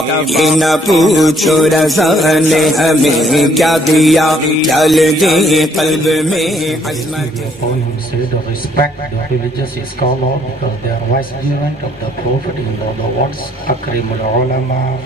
न पूछो रज़ा ने हमें क्या दिया, चल दी कल्ब में अज़मत। Respect the religious scholar because they are vicegerent of the Prophet in the words Akrimul Ulama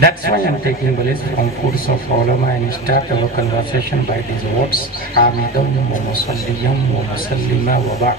That's why I'm taking bliss from foods of ulama and start our conversation by these words Hamidum wa musalliyam wa musallima wa ba'd.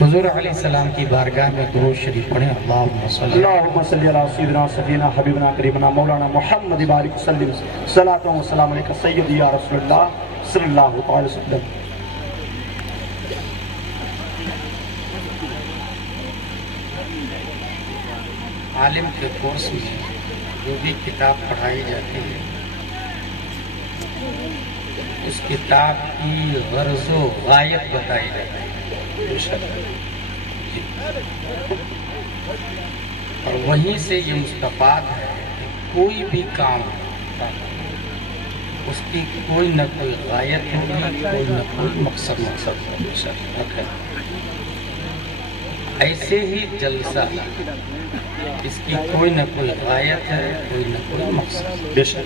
हुजूर अलैहिस्सलाम की बारगाह में दुरूद शरीफ पढ़ें। अल्लाहुम्मा सल्ली अला सय्यिदिना सफीना हबीबना करीमना मौलाना मुहम्मद बारिक सल्लल्लाहु अलैहि सलातो व सलाम अलैका सय्यदी या रसूलुल्लाह सल्लल्लाहु अलैहि वसल्लम। आलिम के कोर्स में जो भी किताब पढ़ाई जाती है उस किताब की गर्ज़ो गायत बताई जाती है और वहीं से ये मुस्तफाद है कि कोई भी काम उसकी कोई न कोई गायत होगी, कोई न कोई मकसद होगी। ऐसे ही जलसा इसकी कोई न कोई गायत है, कोई न कोई मकसद। बेशक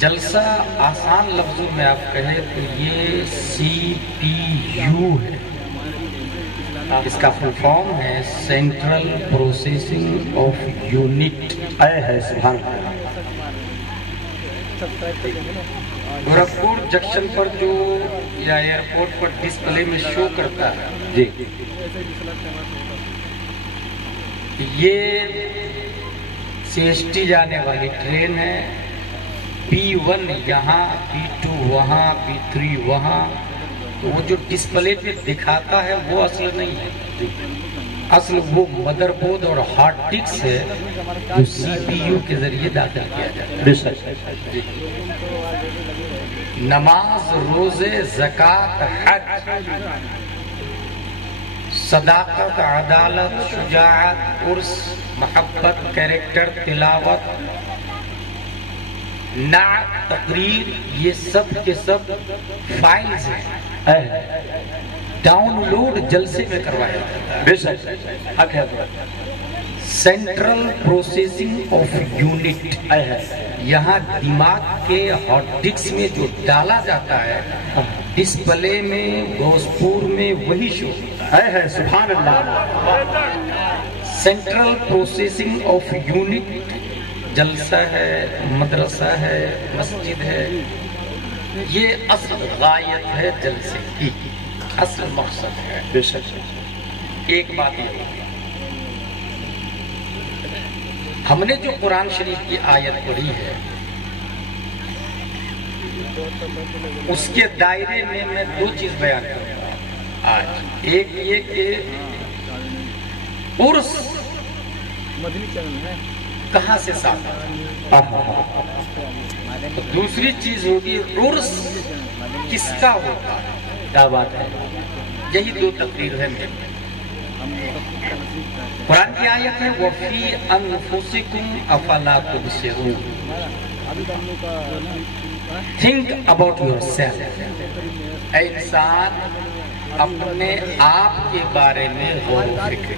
जलसा आसान लफ्जों में आप कहें तो ये CPU है। इसका फुल फॉर्म है सेंट्रल प्रोसेसिंग ऑफ यूनिट है। सुभान गोरखपुर जंक्शन पर जो या एयरपोर्ट पर डिस्प्ले में शो करता है जी, ये CST जाने वाली ट्रेन है। P1 यहाँ, P2 वहाँ, P3 वहाँ। तो वो जो डिस्प्ले पे दिखाता है वो असल नहीं है, असल वो मदरबोर्ड और हार्ड डिस्क है जो CPU के जरिए दाखिल किया जाता है। नमाज, रोजे, ज़कात, हज, सदाकत, अदालत, शुजाअत, उर्स, मोहब्बत, कैरेक्टर, तिलावत, नात, तकरीर, ये सब के सब फाइल्स हैं, डाउनलोड जलसे में करवाया जाता है। सेंट्रल प्रोसेसिंग ऑफ यूनिट है। यहाँ दिमाग के हॉट डिस्क में जो डाला जाता है डिस्प्ले में, भोजपुर में वही शो है। सुभान अल्लाह। सेंट्रल प्रोसेसिंग ऑफ यूनिट जलसा है, मदरसा है, मस्जिद है। ये असल गायत है जलसे की, असल मकसद है। बेशक एक बात ये, हमने जो कुरान शरीफ की आयत पढ़ी है उसके दायरे में मैं दो चीज बयान करूंगा आज। एक ये कि उर्स कहाँ से साथ, तो दूसरी चीज होगी उर्स किसका होगा। क्या बात है, यही दो तकरीर है मेरी। कुरान की आयत है वफी अनफुसिकुम अफला तुबसिरून, थिंक अबाउट योरसेल्फ। ऐ इंसान अपने आप के बारे में गौर व फिक्र।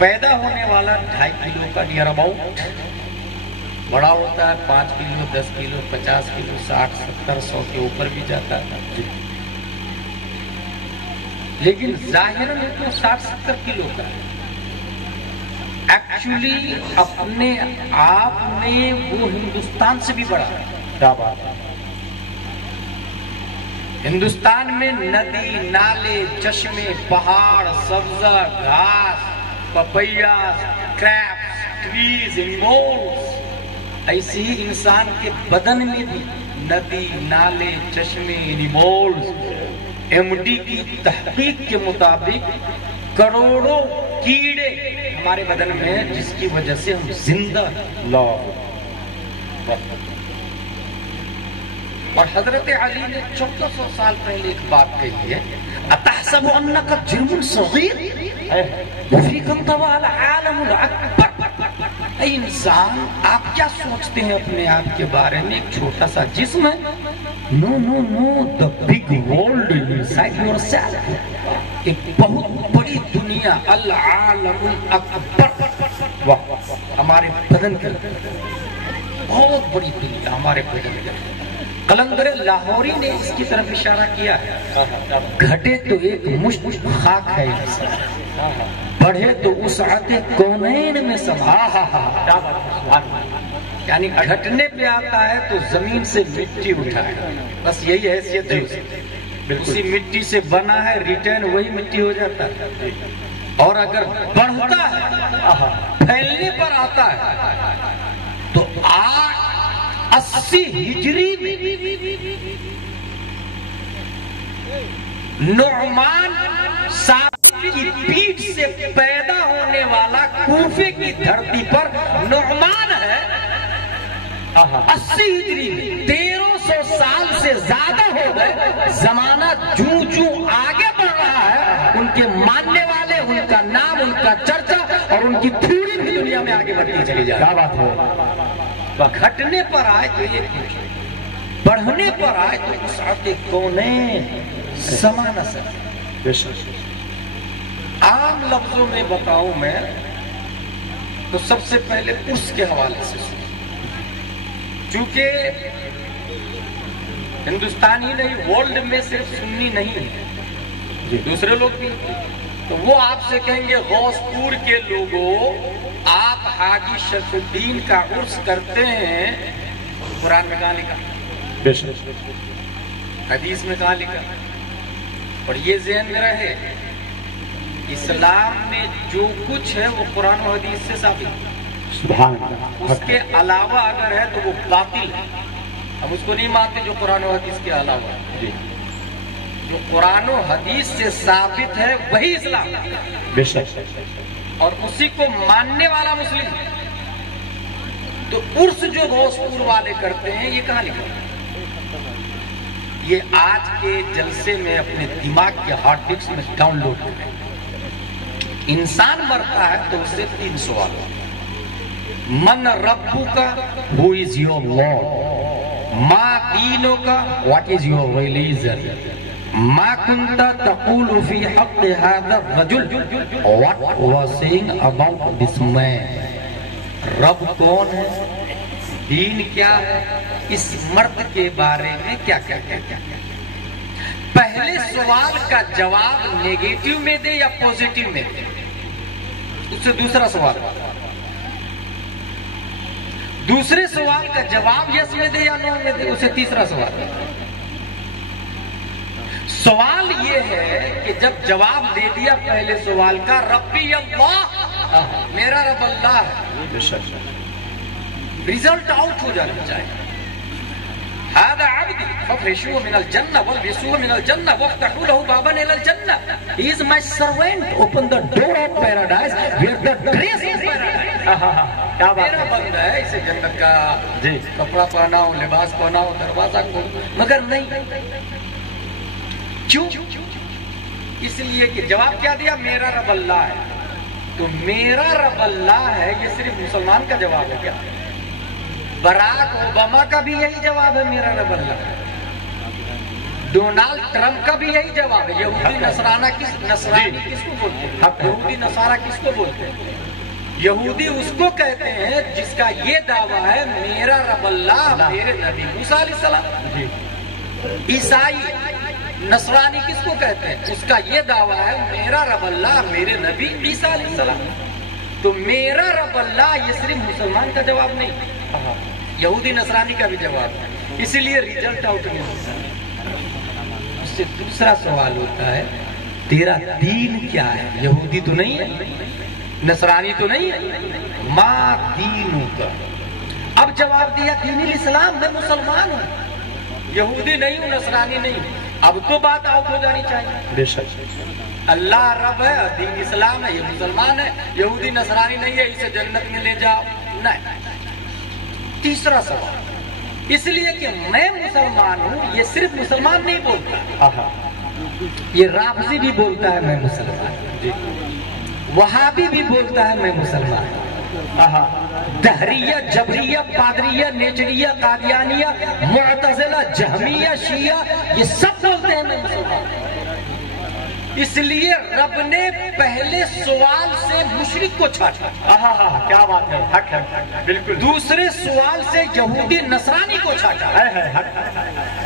पैदा होने वाला 2.5 किलो का नियर अबाउट, बड़ा होता है 5 किलो, 10 किलो, 50 किलो, 60, 70, 100 के ऊपर भी जाता है। लेकिन जाहिर में तो 60-70 किलो का है। एक्चुअली अपने आप में वो हिंदुस्तान से भी बड़ा है। क्या बात है। हिंदुस्तान में नदी, नाले, चश्मे, पहाड़, सब्जा, घास, पपैया, क्रैप्स, ट्रीज, एनिमल्स, ऐसे ही इंसान के बदन में भी नदी, नाले, चश्मे, एनिमल्स। MD की तहकीक के मुताबिक करोड़ों कीड़े हमारे बदन में हैं जिसकी वजह से हम जिंदा। और हजरत अली ने 1400 साल पहले एक बात कही है, अतहसबु अन्नका जुर्मुन सगीर वफीकुम तवाल आलमुल अकबर। इंसान, आप क्या सोचते हैं अपने आप के बारे में? एक छोटा सा जिस्म है। No no no, the big world inside yourself. एक बहुत बड़ी दुनिया, अल आलमुल अकबर। वाह, हमारे बदन के बहुत बड़ी दुनिया हमारे बदन के। कलंदर लाहौरी ने इसकी तरफ इशारा किया है, घटे तो एक मुश्त खाक है इंसान, बढ़े तो उस आते कौनैन में सब। यानी घटने पे आता है तो जमीन से मिट्टी उठाए, बस यही हैसियत है उसकी। उसी मिट्टी से बना है, रिटर्न वही मिट्टी हो जाता है। और अगर बढ़ता है, फैलने पर आता है, तो 80 हिजरी में नुअमान साबित की पीठ से पैदा होने वाला कूफे की धरती पर नुअमान है। 80 हिजरी में 1300 साल से ज्यादा हो गए। जमाना जूं जूं आगे बढ़ रहा है, उनके मानने वाले, उनका नाम, उनका चर्चा और उनकी पूरी भी दुनिया में आगे बढ़ती चली जाए। क्या बात है। घटने पर आए तो ये, बढ़ने पर आए तो उस आते कौने समान सर। आम लफ्जों में बताऊं मैं तो सबसे पहले उसके हवाले से, चूंकि हिंदुस्तान ही नहीं, वर्ल्ड में सिर्फ सुन्नी नहीं है, दूसरे लोग भी, तो वो आपसे कहेंगे गौसपुर के लोगों, आप हाजी शरफुद्दीन का उर्स करते हैं, कुरान में कहाँ लिखा, हदीस में कहाँ लिखा? और ये ज़हन में रहे, इस्लाम में जो कुछ है वो कुरान और हदीस से साबित है। उसके अलावा अगर है तो वो बातिल है। हम उसको नहीं मानते जो कुरान और हदीस के अलावा है। जो कुरान और हदीस से साबित है वही इस्लाम, और उसी को मानने वाला मुस्लिम। तो उर्स जो गौसपुर वाले करते हैं, ये कहाँ लिखा? ये आज के जलसे में अपने दिमाग के हार्ड डिस्क में डाउनलोड करें। इंसान मरता है तो उससे 3 सवाल, मन रब्बू का, हु इज योर लॉर्ड, मा दीनो का, व्हाट इज योर रिलीजन, मा कुंता तक़ूलु फी हक़्क़ हाज़ा रजुल, what was saying about this man. रब कौन है, दीन क्या है, इस मर्द के बारे में क्या क्या क्या क्या। पहले सवाल का जवाब नेगेटिव में दे या पॉजिटिव में दे, उससे दूसरा सवाल। दूसरे सवाल का जवाब यस में दे या नो में दे, उससे तीसरा सवाल। सवाल ये है कि जब जवाब दे दिया पहले सवाल का, रब्बी अल्लाह, मेरा रब अल्लाह है, रिजल्ट आउट हो जाना चाहिए। हादा अब्दी फफ्रिशूहु मिनल जन्नह वल्बिसूहु मिनल जन्नह वफ्तहू लहू बाबन इलल जन्नह। He is my servant, open the door of paradise where the grace of paradise. क्या मेरा बंदा है, इसे जन्नत का कपड़ा पहनाओ, लिबास पहनाओ, दरवाजा खोलो, मगर नहीं। क्यों? इसलिए कि जवाब क्या दिया, मेरा रब अल्लाह है। तो मेरा रब अल्लाह है, ये सिर्फ मुसलमान का जवाब है क्या? बराक ओबामा का भी यही जवाब है, मेरा रब अल्लाह है। डोनाल्ड ट्रंप का भी यही जवाब है। यहूदी नसरानी किसको बोलते हैं? यहूदी नसारा किसको बोलते हैं? यहूदी उसको कहते हैं जिसका ये दावा है, मेरा रब अल्लाह, मेरे नबी मूसा अलैहिस्सलाम। ईसाई नसरानी किसको कहते हैं? उसका ये दावा है, मेरा रब अल्लाह, मेरे नबी ईसा अलैहिस्सलाम। तो मेरा रब अल्लाह ये सिर्फ मुसलमान का जवाब नहीं, यहूदी नसरानी का भी जवाब है। इसीलिए रिजल्ट आउट नहीं होता। उससे दूसरा सवाल होता है, तेरा दीन क्या है? यहूदी तो नहीं है, नसरानी तो नहीं है, मा दीनू का। अब जवाब दिया दीन इस्लाम, मैं मुसलमान हूँ, यहूदी नहीं हूँ, नसरानी नहीं हूँ। अब तो बात आउट हो जानी चाहिए। बेशक अल्लाह रब है, दीन इस्लाम है, ये मुसलमान है, यहूदी नसरानी नहीं है, इसे जन्नत में ले जाओ। नहीं। तीसरा सवाल, इसलिए कि मैं मुसलमान हूँ, ये सिर्फ मुसलमान नहीं बोलता, ये राफजी भी बोलता है मैं मुसलमान, वहाबी भी बोलता है मैं मुसलमान, दहरिया, जबरिया, पादरिया, नेचरिया, कादियानिया, मुअतज़िला, जहमिया, शिया, ये सब बोलते हैं मैं मुसलमान। इसलिए रब ने पहले सवाल से मुशरिक को छाटा, क्या बात है, हक है, बिल्कुल। दूसरे सवाल से यहूदी नसरानी को छाटा,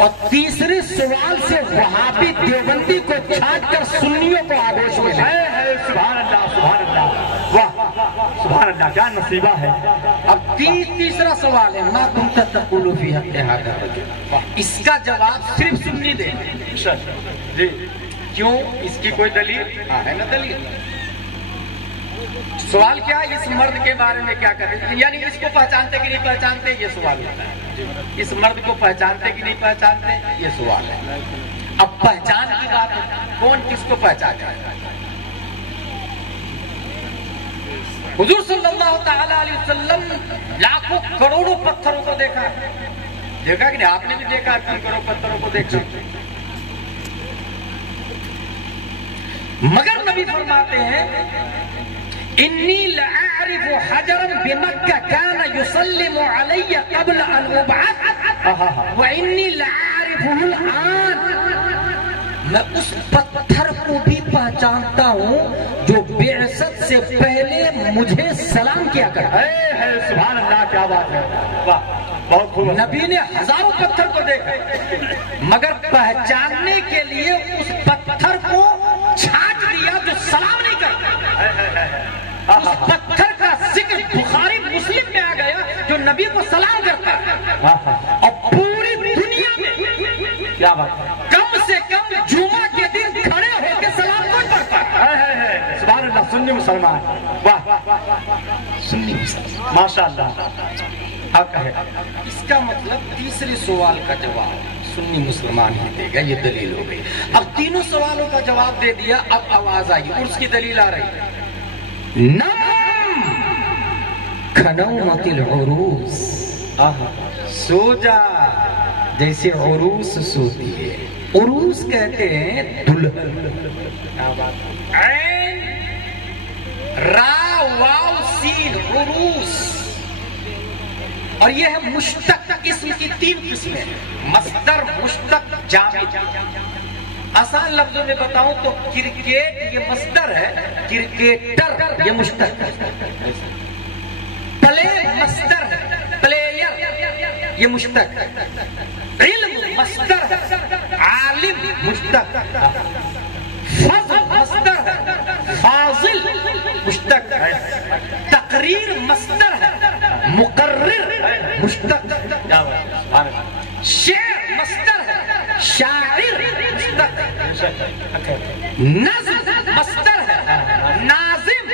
और तीसरे सवाल से वहाबी देवबंदी को छाट कर सुन्नियों को आगोश में लाया। सुभान अल्लाह, सुभान अल्लाह, वाह सुभान अल्लाह, क्या नसीबा है। अब तीसरा सवाल है, मा कुंत तक़ूलु फी हक़्क़ि हाज़ा रजुल, इसका जवाब सिर्फ सुन्नी दे जी। क्यों? इसकी कोई दलील है ना? दलील सवाल क्या है, इस मर्द के बारे में क्या करें, यानी इसको पहचानते कि नहीं पहचानते, ये सवाल होता है। इस मर्द को पहचानते कि नहीं पहचानते, ये सवाल है। अब पहचान की बात है, कौन किसको पहचानता है? हुजूर सल्लल्लाहु ताला अलैहि वसल्लम लाखों करोड़ों पत्थरों को देखा कि नहीं? आपने भी देखा, करोड़ों पत्थरों को देखा, मगर नबी फरमाते हैं इन्नी लअरिफु हजरन बिमक्का काना युसल्लिमु अलैया क़ब्ल अन उबअथ व इन्नी लअरिफुहुल आन, मैं उस पत्थर को भी पहचानता हूँ जो बेअसत से पहले मुझे सलाम किया करता है। सुभान अल्लाह, क्या बात है, वाह, बहुत खूब। नबी ने हजारों पत्थर को देखा, मगर पहचानने के लिए उस पत्थर को छाट दिया जो सलाम नहीं करता। उस पत्थर का जिक्र बुखारी मुस्लिम में आ गया जो नबी को सलाम करता है, और पूरी दुनिया में क्या बात है, कम से कम जुमा के दिन खड़े होकर सलाम कौन पढ़ता है? सुभान अल्लाह, सुन्नी मुसलमान, वाह, सुन्नी मुसलमान, माशाअल्लाह, हक है। इसका मतलब तीसरे सवाल का जवाब सुन्नी मुसलमान ही देगा, ये दलील हो गई। अब तीनों सवालों का जवाब दे दिया, अब आवाज आई और उसकी दलील आ रही है, नम खनौमतिल उरूस, सो जा जैसे उरूस सोती है। उरूस कहते हैं दुल्हन, ऐन रा वाव सीन उरूस, और यह है मुश्तक, इसम की 3 किस्में, मस्दर, मुश्तक, जामिद। आसान लफ्जों में बताऊं तो क्रिकेट ये मस्दर है, क्रिकेटर ये मुश्तक, प्ले मस्दर है, प्लेयर ये मुश्तक, इल्म मस्दर है, आलिम मुश्तक, फज़ल मस्दर है, फाजिल मुश्तक, तकरीर मस्दर है, मुकर्रिर मुश्तक, शेर मस्दर है, शाइर मुश्तक, नज़्म मस्दर है, नाज़िम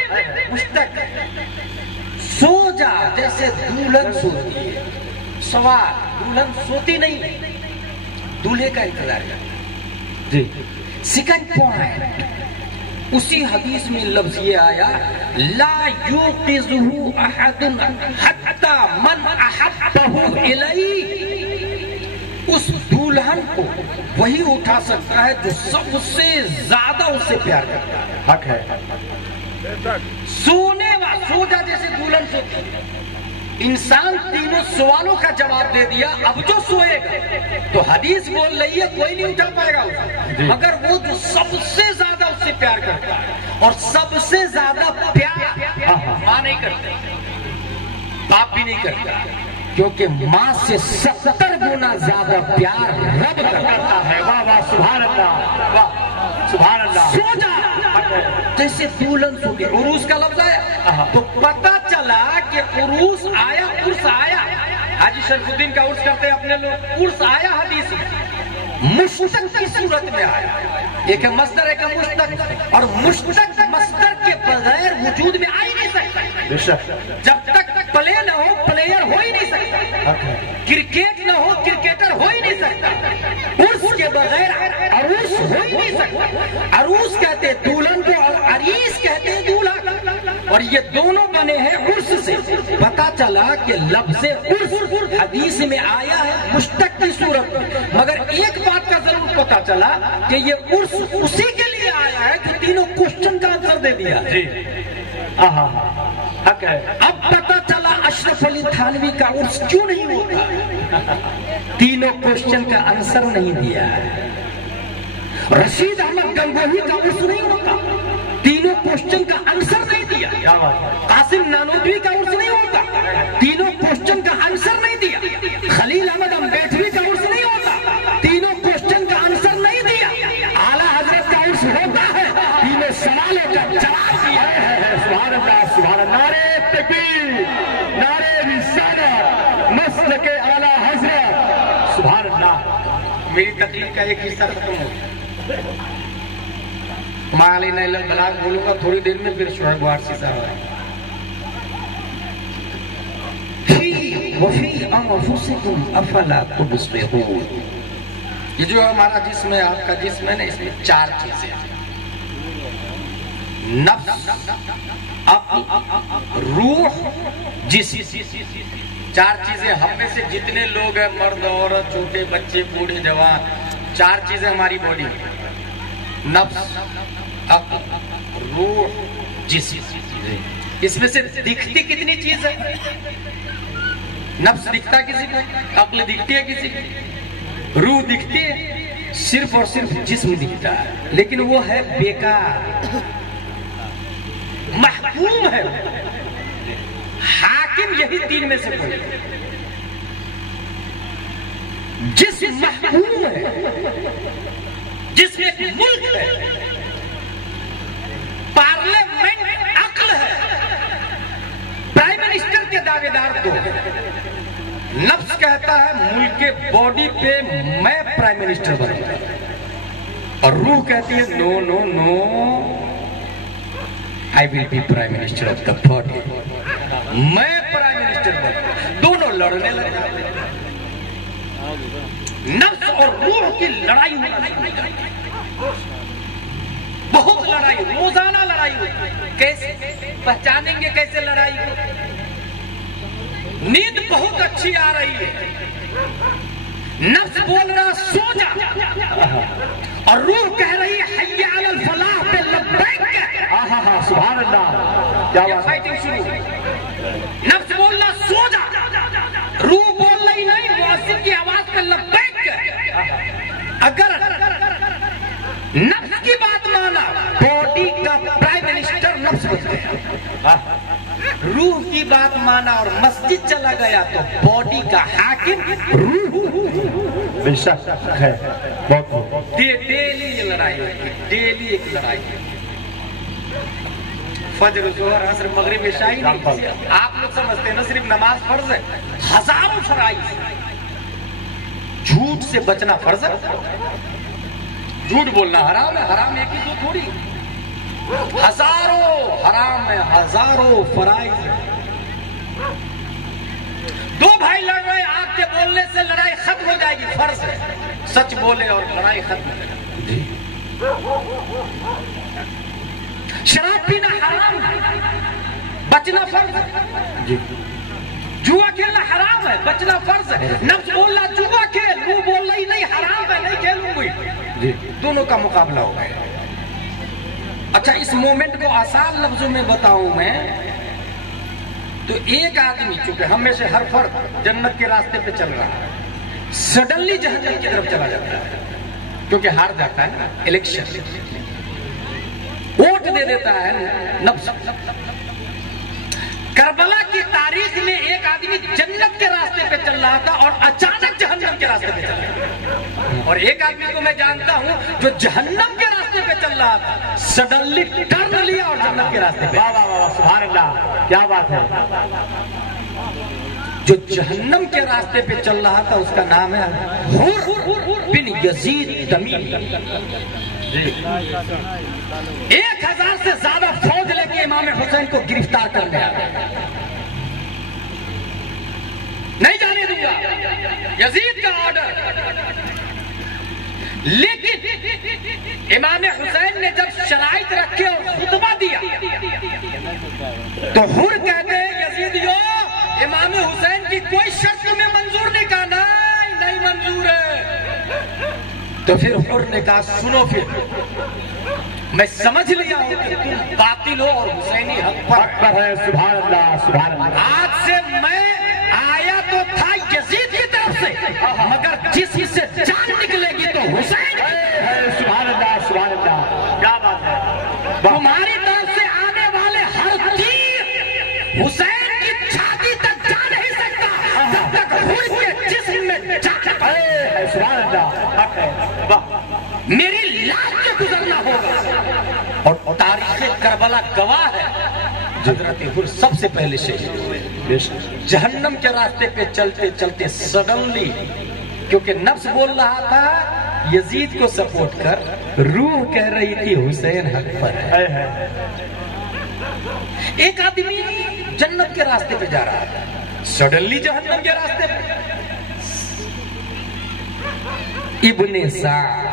मुश्तक। सो जा जैसे दुल्हन सोती है। सवाल, दुल्हन सोती नहीं, दूल्हे का इंतजार करती जी। सेकंड पॉइंट, उसी हदीस में लफ्ज ये आया, ला युक़िज़ुहु अहदुन हत्ता मन अहब्बहु इलैहि, उस दुल्हन को वही उठा सकता है जो सबसे ज्यादा उससे प्यार करता है। हक है। सोने वा सो जा जैसे दुल्हन सोती है। इंसान तीनों सवालों का जवाब दे दिया, अब जो सोएगा तो हदीस बोल रही है कोई नहीं उठा पाएगा उसे, मगर वो जो सबसे ज्यादा उससे प्यार करता है, और सबसे ज्यादा प्यार माँ नहीं करती, बाप भी नहीं करता, क्योंकि माँ से 70 गुना ज्यादा प्यार रब करता है। वाह वाह, सुभान अल्लाह, वाह सुभान अल्लाह। सो जा जैसे दुल्हन सो गई। उरूस का लफ्ज आया तो पता चला कि उरूस आया, उर्स आया। हाजी शरफुद्दीन का उर्स करते हैं अपने लोग, उर्स आया हदीस में, मुश्तक की सूरत में आया। एक है मस्दर, एक है मुश्तक, और मुश्तक मस्दर के बगैर वजूद में आ ही नहीं सकता। जब तक प्ले न हो प्लेयर हो ही नहीं सकता, क्रिकेट न हो क्रिकेटर हो ही नहीं सकता, उर्स के बगैर अरूस हो ही नहीं सकता। अरूस कहते दुल्हन को और अरीस कहते हैं दूल्हा, और ये दोनों बने हैं उर्स से। पता चला कि लफ्ज़े उर्स हदीस में आया है मुश्तक की सूरत में, मगर एक बात का जरूर पता चला कि ये उर्स उसी के लिए आया है कि तीनों क्वेश्चन का आंसर दे दिया। जी हक है। अब पता चला अशरफ अली थानवी का उर्स क्यों नहीं होता, तीनों क्वेश्चन का आंसर नहीं दिया। रशीद अहमद गंगोही का उर्स नहीं होता, तीनों क्वेश्चन का आंसर नहीं दिया। कासिम नानोदवी का उर्स नहीं होता, तीनों क्वेश्चन का आंसर नहीं दिया। खलील अहमद अम्बेडवी का उर्स नहीं होता, तीनों क्वेश्चन का आंसर नहीं दिया। आला हजरत का उर्स होता है, तीनों सवालों का जवाब दिया है। सुभान अल्लाह, सुभान अल्लाह। नारे तकबीर, नारे रिसालत, मसलक आला हजरत, सुभान अल्लाह। मेरी तकलीफ का एक हिस्सा खत्म हो गया। बलाग बोलूंगा थोड़ी देर में, फिर शुएब वारसी साहब ये जो हमारा जिस्म है, आपका जिस्म है ना, इसमें चार चीजें, नफ्स, अक्ल, रूह, जिस्म। चार चीजें हम में से जितने लोग हैं, मर्द औरत, छोटे बच्चे, बूढ़े जवान, चार चीजें हमारी बॉडी में, नफ्स, अक्ल, रूह, जिस्म। इसमें से दिखती कितनी चीज है? नफ्स दिखता किसी को, अक्ल दिखती है किसी को, रूह दिखती है, सिर्फ और सिर्फ जिस्म दिखता है, लेकिन वो है बेकार, महकूम है। हाकिम यही तीन में से कोई, जिस्म महकूम है, जिसमें मुल्क है, पार्लियामेंट अक्ल है, प्राइम मिनिस्टर के दावेदार को। नफ्स कहता है मुल्क के बॉडी पे मैं प्राइम मिनिस्टर बनूंगा, और रूह कहती है no no no, I will be prime minister of the body, मैं प्राइम मिनिस्टर बनूंगा। दोनों लड़ने लगे। नफ्स और रूह की लड़ाई होती, बहुत लड़ाई, रोजाना लड़ाई होती। कैसे पहचानेंगे, कैसे लड़ाई को? नींद बहुत अच्छी आ रही है, नफ्स बोल रहा सो जा, और रूह कह रही है हय्या अलल फलाह पे लब्बैक। सुभान अल्लाह, क्या फाइटिंग शुरू। नफ्स बोल रहा सो जा, रूह बोल रही नहीं, मुअज्जिन की आवाज पे लब्बैक। अगर नफ्स की बात माना, बॉडी का प्राइम मिनिस्टर नफ्स बन गया। रूह की बात माना और मस्जिद चला गया तो बॉडी का हाकिम रूह। बेशक है, बहुत डेली ये लड़ाई होती, डेली एक लड़ाई। फजर, जोहर, असर, मगरिब, इशा ही नहीं, आप लोग समझते हैं ना सिर्फ नमाज फर्ज है, हजारों फराइज। झूठ से बचना फर्ज है, झूठ बोलना हराम है, हराम एक ही दो थोड़ी, हजारों हराम है, हजारों फराइज है। दो भाई लड़ रहे, आग के बोलने से लड़ाई खत्म हो जाएगी, फर्ज है सच बोले और लड़ाई खत्म हो जाएगी। शराब पीना हराम है, बचना फर्ज है। जुआ खेलना हराम है, बचना फर्ज है। नफ्स बोल रहा जुआ खेल, रूह बोल रही नहीं हराम है, नहीं खेलूंगी। दोनों का मुकाबला हो गया। अच्छा, इस मोमेंट को आसान लफ्जों में बताऊं मैं तो, एक आदमी, चूंकि हम में से हर फर्द जन्नत के रास्ते पे चल रहा है, सडनली जहन्नम की तरफ चला जाता है, क्योंकि हार जाता है ना इलेक्शन, वोट दे देता है नफ्स। करबला की तारीख में एक आदमी जन्नत के रास्ते पे चल रहा था और अचानक जहन्नम के रास्ते पे चल रहा था, और एक आदमी को मैं जानता हूं जो जहन्नम के रास्ते पे चल रहा था, सडनली टर्न लिया और जन्नत के रास्ते पे। वाह वाह वाह, सुभान अल्लाह, क्या बात है। जो जहन्नम के रास्ते पे चल रहा था उसका नाम है हुर बिन यजीद तमीमी। 1000 से ज्यादा फौज लेके इमाम हुसैन को गिरफ्तार कर लिया। नहीं जाने दूंगा, यजीद का ऑर्डर। लेकिन इमाम हुसैन ने जब शराइत रखे और खुतबा दिया तो हुर कहते हैं यजीदियो, इमाम हुसैन की कोई शर्त तुम्हें मंजूर नहीं कहा, नहीं मंजूर है। तो फिर हुर ने कहा सुनो, फिर मैं समझ लिया हूं कि तुम बातिल हो और हुसैनी हक पर है। सुभान अल्लाह, सुभान अल्लाह। आज से मैं आया तो था यजीद की तरफ से, मगर जिस से जान निकलेगी तो हुसैन है। सुभान अल्लाह, सुभान अल्लाह। क्या बात है। तुम्हारी तरफ से आने वाले हर तीर हुसैन की छाती तक जा नहीं सकता जब तक हुर के जिस्म में जाकर है। सुभान अल्लाह, हक है। वाह। मेरी लाश से गुजरना होगा। और तारीख करबला गवाह है, हजरत हुर सबसे पहले शहीद हुए जहन्नम के रास्ते पे चलते चलते सडनली, क्योंकि नफ्स बोल रहा था यजीद को सपोर्ट कर, रूह कह रही थी हुसैन हक पर है। एक आदमी जन्नत के रास्ते पे जा रहा था, सडनली जहन्नम के रास्ते पे। इब्ने साद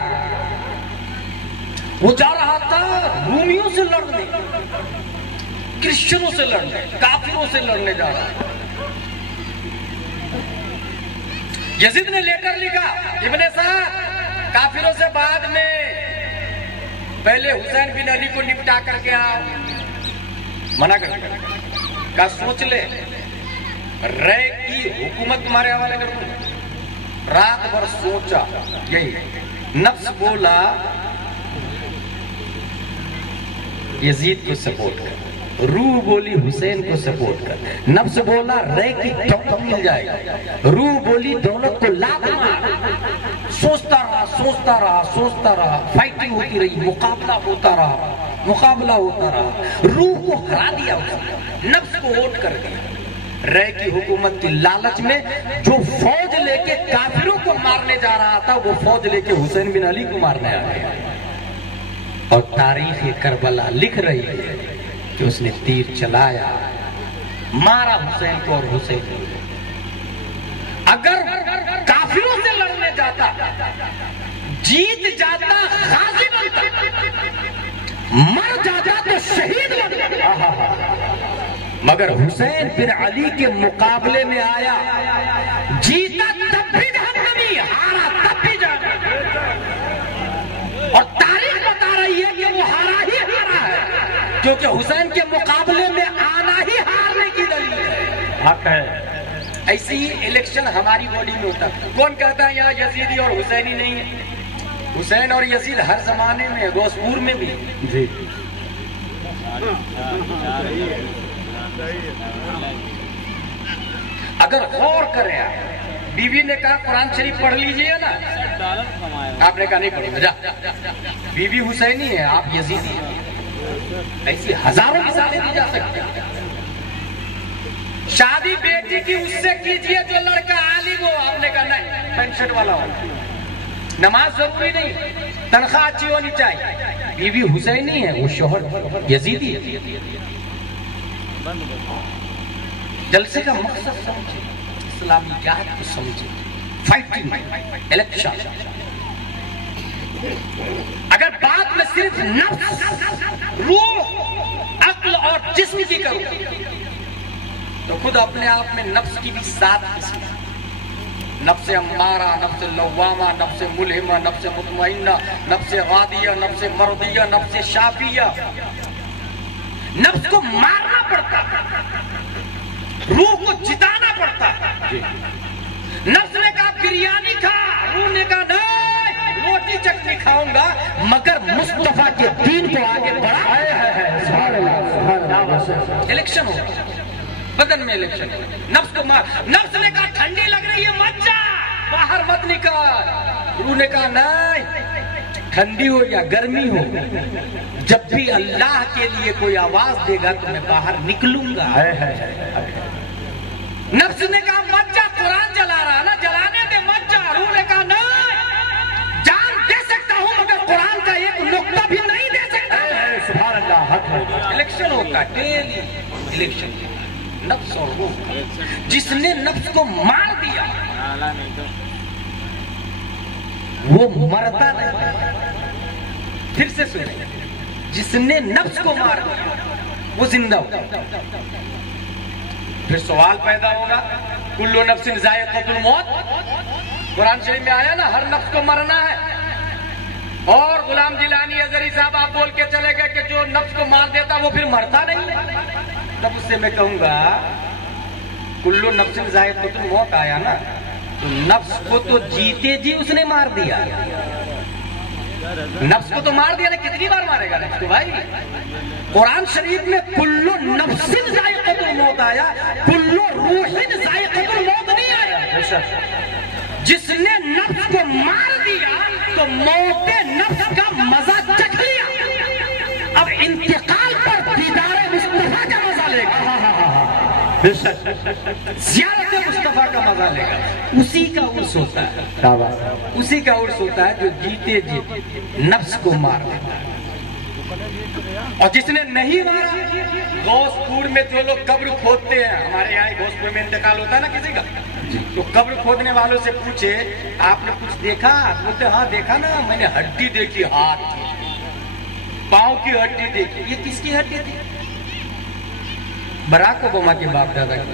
वो जा रहा था रूमियों से लड़ने, क्रिश्चियनों से लड़ने, काफिरों से लड़ने जा रहा था। यजीद ने लेटर लिखा, इब्ने साद काफिरों से बाद में, पहले हुसैन बिन अली को निपटा करके आओ। मना कर का सोच ले, रय की हुकूमत तुम्हारे हवाले कर दूं। रात भर सोचा, यही नफ्स बोला यजीद को सपोर्ट कर, रूह बोली हुसैन को सपोर्ट कर। नफ्स बोला रय की दौलत मिल जाएगी, रूह बोली दौलत को लात मार। सोचता रहा, सोचता रहा, सोचता रहा, फाइटिंग होती रही, मुकाबला होता रहा, मुकाबला होता रहा। रूह को हरा दिया उसने, नफ्स को वोट कर दिया। रय की हुकूमत की लालच में जो फौज लेके काफिरों को मारने जा रहा था, वो फौज लेके हुसैन बिन अली को मारने आ गया। और तारीख करबला लिख रही है कि उसने तीर चलाया, मारा हुसैन को, और हुसैन अगर काफिरों से लड़ने जाता, जीत जाता, गाजी बनता, मर जाता तो शहीद बनता। मगर हुसैन बिन अली के मुकाबले में आया, जीता तब भी जहन्नमी, हारा तब भी जहन्नमी। और तारीख बता रही है कि वो हारा ही हारा है, क्योंकि हुसैन के मुकाबले में आना ही हारने की दलील है। हक है। ऐसे ही इलेक्शन हमारी बॉडी में होता है। कौन कहता है यहाँ यजीदी और हुसैनी नहीं है? हुसैन और यजीद हर जमाने में, गोसपुर में भी जी। अगर गौर करें आप, बीवी ने कहा कुरान शरीफ पढ़ लीजिए ना, आपने कहा नहीं पढ़ी, मजा। बीवी हुसैनी है, आप यजीदी हैं। ऐसी हजारों मिसालें दी जा सकती हैं। शादी बेटी की उससे कीजिए जो लड़का आलिम हो, आपने कहा नहीं, पैंट शर्ट वाला हो। नमाज जरूरी नहीं, तनख्वाह अच्छी होनी चाहिए। बीवी हुसैनी है, वो शोहर यजीदी है। जलसे का मकसद समझे, इस्लामियात को समझे, फाइटिंग, इलेक्शन। अगर बात में सिर्फ नफ्स, रूह, अक्ल और जिस्म की करूं तो खुद अपने आप में नफ्स की भी 7 किस्में, नफ्स अम्मारा, नफ्स लव्वामा, नफ्स मुल्हिमा, नफ्स मुतमइन्ना, नफ्स रादिया, नफ्स मर्दिया, नफ्स शाफिया। नफ्स को मारना पड़ता, रूह को जिताना पड़ता। नफ्स ने कहा बिरयानी खा, रूह ने कहा नहीं, रोटी चटनी खाऊंगा, मगर मुस्तफा के दीन को आगे बढ़ा। इलेक्शन होगा, बदन में इलेक्शन। नफ्स को मार, नफ्स ने कहा ठंडी लग रही है मत जा, बाहर मत निकल। रूह ने कहा नहीं, ठंडी हो या गर्मी हो, जब भी अल्लाह के लिए कोई आवाज देगा तो मैं बाहर निकलूंगा। नफ्स ने कहा मत जा, कुरान जला रहा ना, जलाने दे मत जा। रूह ने कहा नहीं, जान दे सकता हूं मगर कुरान का एक नुक्ता भी नहीं दे सकता। सुभान अल्लाह। इलेक्शन होता है, डेली इलेक्शन, नफ्स और रूह। जिसने नफ्स को मार दिया वो मरता नहीं। फिर से सुनिए, जिसने नफ्स को मार दिया वो जिंदा होता। फिर सवाल पैदा होगा, कुल्लू नफ्सिन ज़ाइक़तुल मौत, कुरान शरीफ में आया ना, हर नफ्स को मरना है। और गुलाम जिलानी अजहरी साहब आप बोल के चले गए कि जो नफ्स को मार देता वो फिर मरता नहीं। तब उससे मैं कहूंगा कुल्लू नफ्सिन ज़ाइक़तुल मौत आया ना, तो नफ्स को तो जीते जी उसने मार दिया। नफ्स को तो मार दिया ना, कितनी बार मारेगा नफ्स को भाई? कुरान शरीफ में कुल्लू नफ्सिन ज़ाइक़तुल मौत आया, कुल्लू रूहिन ज़ाइक़तुल मौत नहीं आया। जिसने नफ्स को मार दिया तो मौते नफ्स का मजा चख लिया, अब इंतकाल पर दीदारे मुस्तफा का मजा लेगा, ज़ियारत मुस्तफा का मजा लेगा। उसी का उर्स होता है, उसी का उर्स होता है जो जीते जी नफ्स को मार देता है। और जिसने नहीं मारा, गौसपुर में जो लोग कब्र खोदते हैं, हमारे यहाँ गौसपुर में इंतकाल होता है ना किसी का, तो कब्र खोदने वालों से पूछे आपने कुछ देखा? बोलते हाँ देखा ना, मैंने हड्डी देखी, हाथ की, पांव की हड्डी देखी। ये किसकी हड्डी थी? बराक ओबामा के बाप दादा की?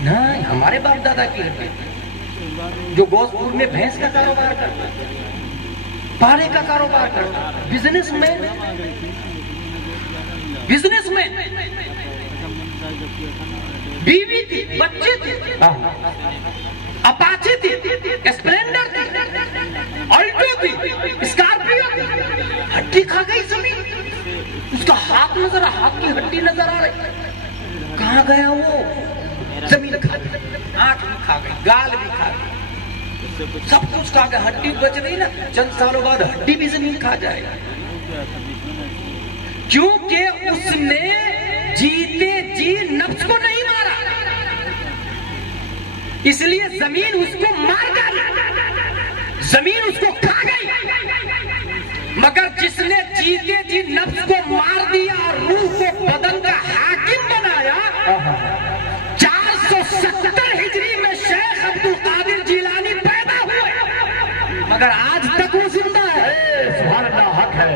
नहीं, हमारे बाप दादा की हड्डी, जो गौसपुर में भैंस का कारोबार करता, पारे का कारोबार करता, बिजनेसमैन, बीवी थी, बच्चे थे, अपाचे थी, स्प्लेंडर थी, अल्टो थी, स्कॉर्पियो थी, हड्डी खा गई जमीन। उसका हाथ नजर, हाथ की हड्डी नजर आ रही, कहाँ गया वो? जमीन खा गई, आंख भी खा गई, गाल भी खा गई, सब कुछ खा गया, हड्डी बच गई ना। चंद सालों बाद हड्डी भी जमीन खा जाएगा, क्योंकि उसने जीते जी नफ्स को नहीं मारा, इसलिए जमीन उसको मार डाली, जमीन उसको खा गई। मगर जिसने जीते जी नफ्स को मार दिया और रूह को बदन का हाकिम बनाया, 470 हिजरी में शेख अब्दुल कादिर जिलानी पैदा हुए, मगर आज तक वो जिंदा है। सुभान अल्लाह, हक है।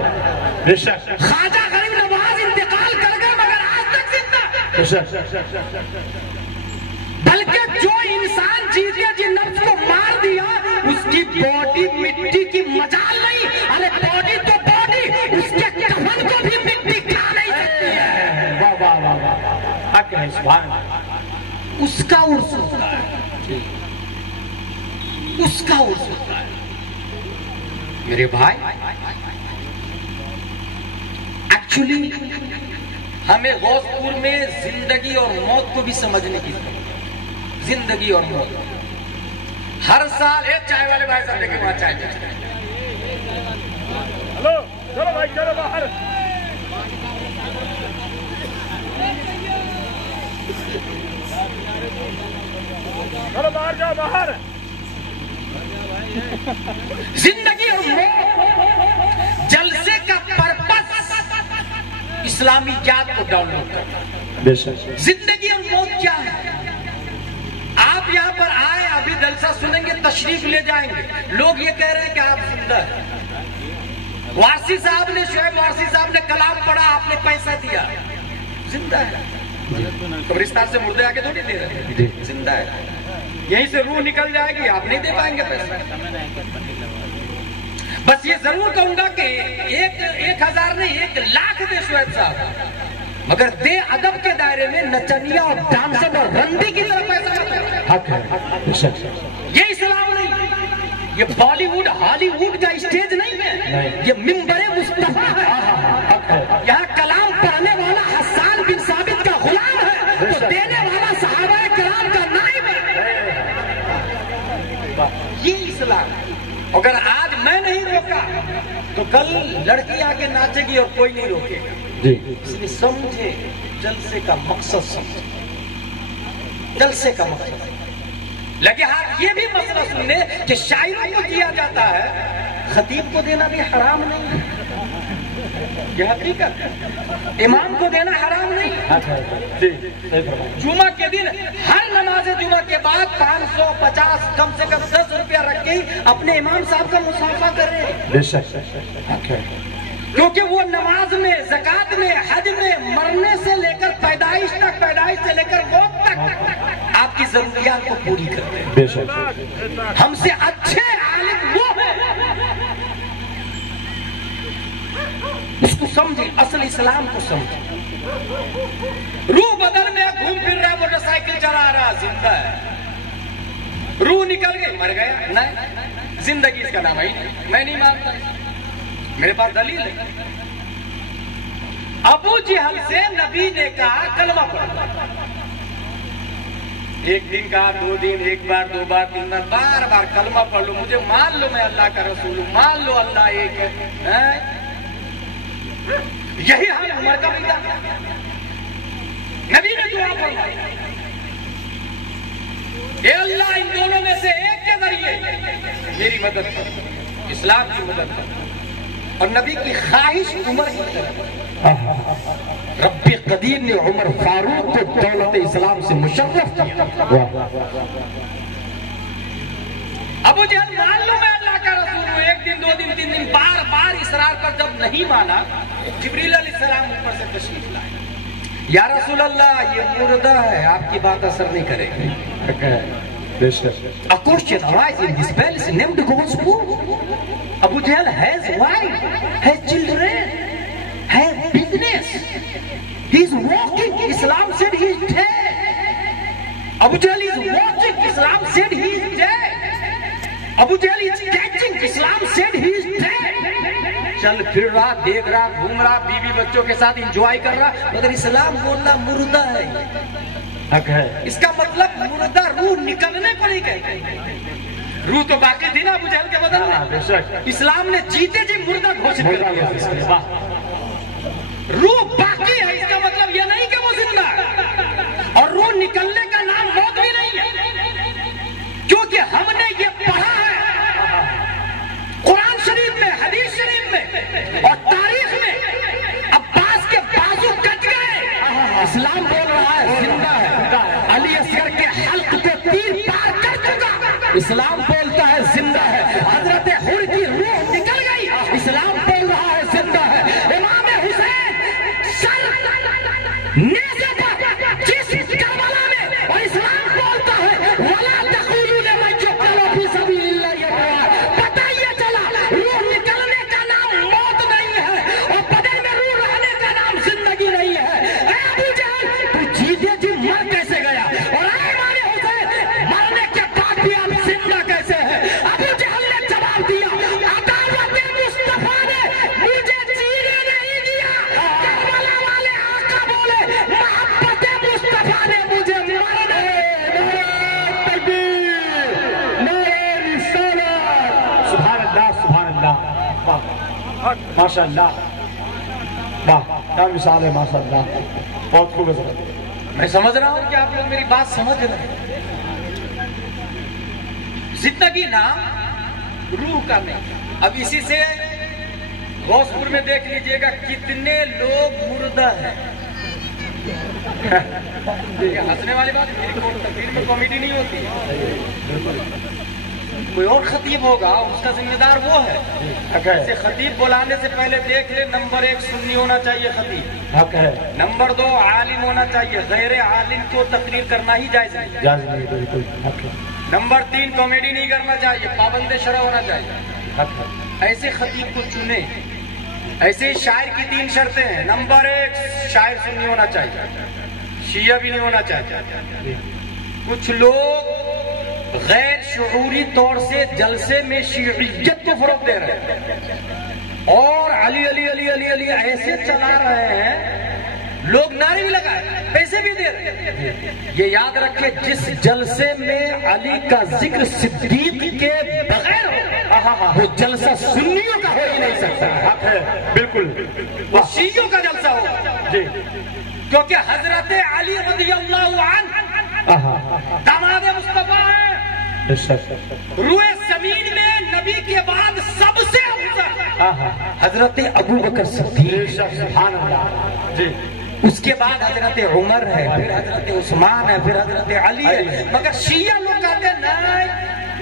ख्वाजा गरीब नवाज इंतकाल कर गए, मगर आज तक जिंदा। बल्कि जो इंसान जीते जी नफ्स को मार दिया, उसकी बॉडी मिट्टी की मजाल नहीं, अरे बॉडी तो बॉडी, उसके कफन को भी मिट्टी खा नहीं सकती है। वाह वाह वाह वाह, हक है, सुभान। उसका उर्स होता है, उसका उर्स होता है मेरे भाई। एक्चुअली हमें गौसपुर में जिंदगी और मौत को भी समझने की जरूरत है। जिंदगी और मौत हर साल, एक चाय वाले भाई साहब लेके वहां चाय बेचते हैं। हेलो, चलो भाई, चलो बाहर। चलो बाहर जाओ, बाहर। जिंदगी और मौत जलसे का पर्पस इस्लामियात को डाउनलोड करना। जिंदगी और मौत क्या है? आप यहाँ पर आए, अभी जलसा सुनेंगे, तशरीफ ले जाएंगे, लोग ये कह रहे हैं कि आप जिंदा है। वारसी साहब ने, शोएब वारसी साहब ने कलाम पढ़ा, आपने पैसा दिया, जिंदा है। कब्रिस्तान से मुर्दे आके थोड़ी दे रहे हैं, जिंदा है। यहीं से रूह निकल जाएगी, आप नहीं दे पाएंगे पैसा। बस ये जरूर कहूंगा कि 1,000 नहीं, 1,00,000 दे शोएब साहब, मगर दे अदब के दायरे में नचनिया और डांसर और रंडी की तरह पैसा मत दे। हक है। ये इस्लाम नहीं, ये बॉलीवुड हॉलीवुड का स्टेज नहीं है, ये मिंबरे मुस्तफा है। यहाँ कलाम पढ़ने वाला हसन बिन साबित का गुलाम है, तो देने वाला सहाबा किराम का नाइब है। ये इस्लाम। अगर आज मैं नहीं रोका तो कल लड़की आके नाचेगी और कोई नहीं रोकेगा। इसलिए समझे, जलसे का मकसद समझे, जलसे का मकसद। लगे हाथ ये भी मसला सुनने कि शायरों को दिया जाता है, खतीब को देना भी हराम नहीं है, यह हकीकत। इमाम को देना हराम नहीं। जुमा के दिन हर नमाज जुमा के बाद 550 कम से कम 10 रुपया रख के अपने इमाम साहब का मुसाफा कर रहे हैं। क्योंकि वो नमाज में, ज़कात में, हज में, मरने से लेकर पैदाइश तक, पैदाइश से लेकर मौत तक आपकी जरूरियात को पूरी करते हैं। बेशक हमसे अच्छे आलिम वो हैं, उसको समझे, असल इस्लाम को समझे। रूह बदन में घूम फिर रहा, मोटरसाइकिल चला रहा, जिंदा है। रूह निकल गई, मर गया, नहीं, जिंदगी इसका नाम है। मैं नहीं मानता, मेरे पास दलील है। अबू जहल से नबी ने कहा कलमा पढ़, एक दिन कहा, 2 दिन, एक बार, 2 बार, 3 बार, बार बार कलमा पढ़ लो, मुझे मान लो मैं अल्लाह का रसूल हूं, मान लो अल्लाह एक है। यही हाल उमर का भी था। नबी ने दुआ फरमाई, ए अल्लाह इन दोनों में से एक के जरिए मेरी मदद कर, इस्लाम की मदद कर। और नबी की ख्वाहिश उमर की रब्बी कदीर ने उमर फारूक को दौलत इस्लाम से मुशर्रफ किया। अबू जहल मान लो मैं अल्लाह का रसूल हूं, 1 दिन, 2 दिन, 3 दिन, बार बार इसरार पर जब नहीं माना, जिब्रील अलैहिस्सलाम ऊपर से तशरीफ लाए। या रसूल अल्लाह, ये मुर्दा है, आपकी बात असर नहीं करेगी। A question arises in this palace named God's pool. Abu Jahl has wife, has children, has business. He is walking. Islam said he is dead. Abu Jahl is walking. Islam said he is dead. Abu Jahl is catching. Islam said he is dead. चल फिर रहा, देख रहा, घूम रहा, बीवी बच्चों के साथ एंजॉय कर रहा, मगर इस्लाम बोलना मुर्दा है। इसका मतलब मुर्दा रूह निकलने को नहीं कहते। रूह तो बाकी थी ना अबू जहल के बदन में। इस्लाम ने जीते जी मुर्दा घोषित कर दिया। रूह बाकी है, इसका मतलब यह नहीं कि वो जिंदा है। और रूह निकलने का नाम मौत भी नहीं है, क्योंकि हमने ये पढ़ा है कुरान शरीफ में, हदीस शरीफ में और तारीख में। अब्बास के बाजू कट गए, इस्लाम बोल रहा है जिंदा है। अली असगर के हल्क को तीर पार कर चुका, इस्लाम बोलता है जिंदा है। हजरत हुर की रूह निकल गई, इस्लाम बोल रहा है जिंदा है। इमाम हुसैन सर नेज़े पर जिस करबला में, और इस्लाम बोलता है वला तक़ूलू लिमन युक़तलू फी सबीलिल्लाह। पता ये चला रूह निकलने का नाम मौत नहीं है, और बदन में रूह रहने का नाम जिंदगी नहीं है। अबू जहल, तू जीते जी मर कैसे गया? और इमाम हुसैन मरने के बाद भी आप जिंदा कैसे हैं? अबू जहल ने जवाब दिया, अदावत मुस्तफा ने मुझे जीने नहीं दिया। करबला वाले आका बोले, मोहब्बत मुस्तफा ने मुझे मरने। सुभान अल्लाह, सुभान अल्लाह, माशाअल्लाह, वाह क्या मिसाल है, माशाअल्लाह, बहुत खूब है। मैं समझ रहा हूं कि आप लोग मेरी बात समझ रहे हैं। जिंदगी नाम रूह का नहीं। अब इसी से गौसपुर में देख लीजिएगा कितने लोग मुर्दा हैं। हंसने वाली बात, मेरी तकरीर में कॉमेडी नहीं होती। कोई और खतीब होगा, उसका जिम्मेदार वो है। ऐसे खतीब बुलाने से पहले देख ले, नंबर 1 सुन्नी होना चाहिए खतीब, नंबर 2 आलिम होना चाहिए, गैर आलिम को तकरीर करना ही जायज नहीं, बिल्कुल। नंबर 3 कॉमेडी नहीं करना चाहिए, पाबंद शरअ होना चाहिए। ऐसे खतीब को चुने। ऐसे ही शायर की 3 शर्तें हैं। नंबर 1 शायर सुन्नी होना चाहिए, शिया भी नहीं होना चाहिए। कुछ लोग गैर शुऊरी तौर से जलसे में शिय्यत को फरोग दे रहे हैं और अली अली अली अली अली ऐसे चला रहे हैं, लोग नारे भी लगाए, पैसे भी दे रहे हैं। ये याद रखे, जिस जलसे में अली का जिक्र सिद्दीक के बगैर हो, वो जलसा सुन्नियों का हो ही नहीं सकता। बिल्कुल, वो शियों का जलसा हो, क्योंकि हजरत अली रज़ियल्लाहु अन्हु दामाद मुस्तफा है। रूए जमीन में नबी के बाद सबसे अफजल हजरत अबू बकर सिद्दीक, सुभान अल्लाह जी। उसके बाद हजरत उमर है, फिर हजरत उस्मान है, फिर हजरत अली है। मगर शिया लोग कहते हैं नहीं,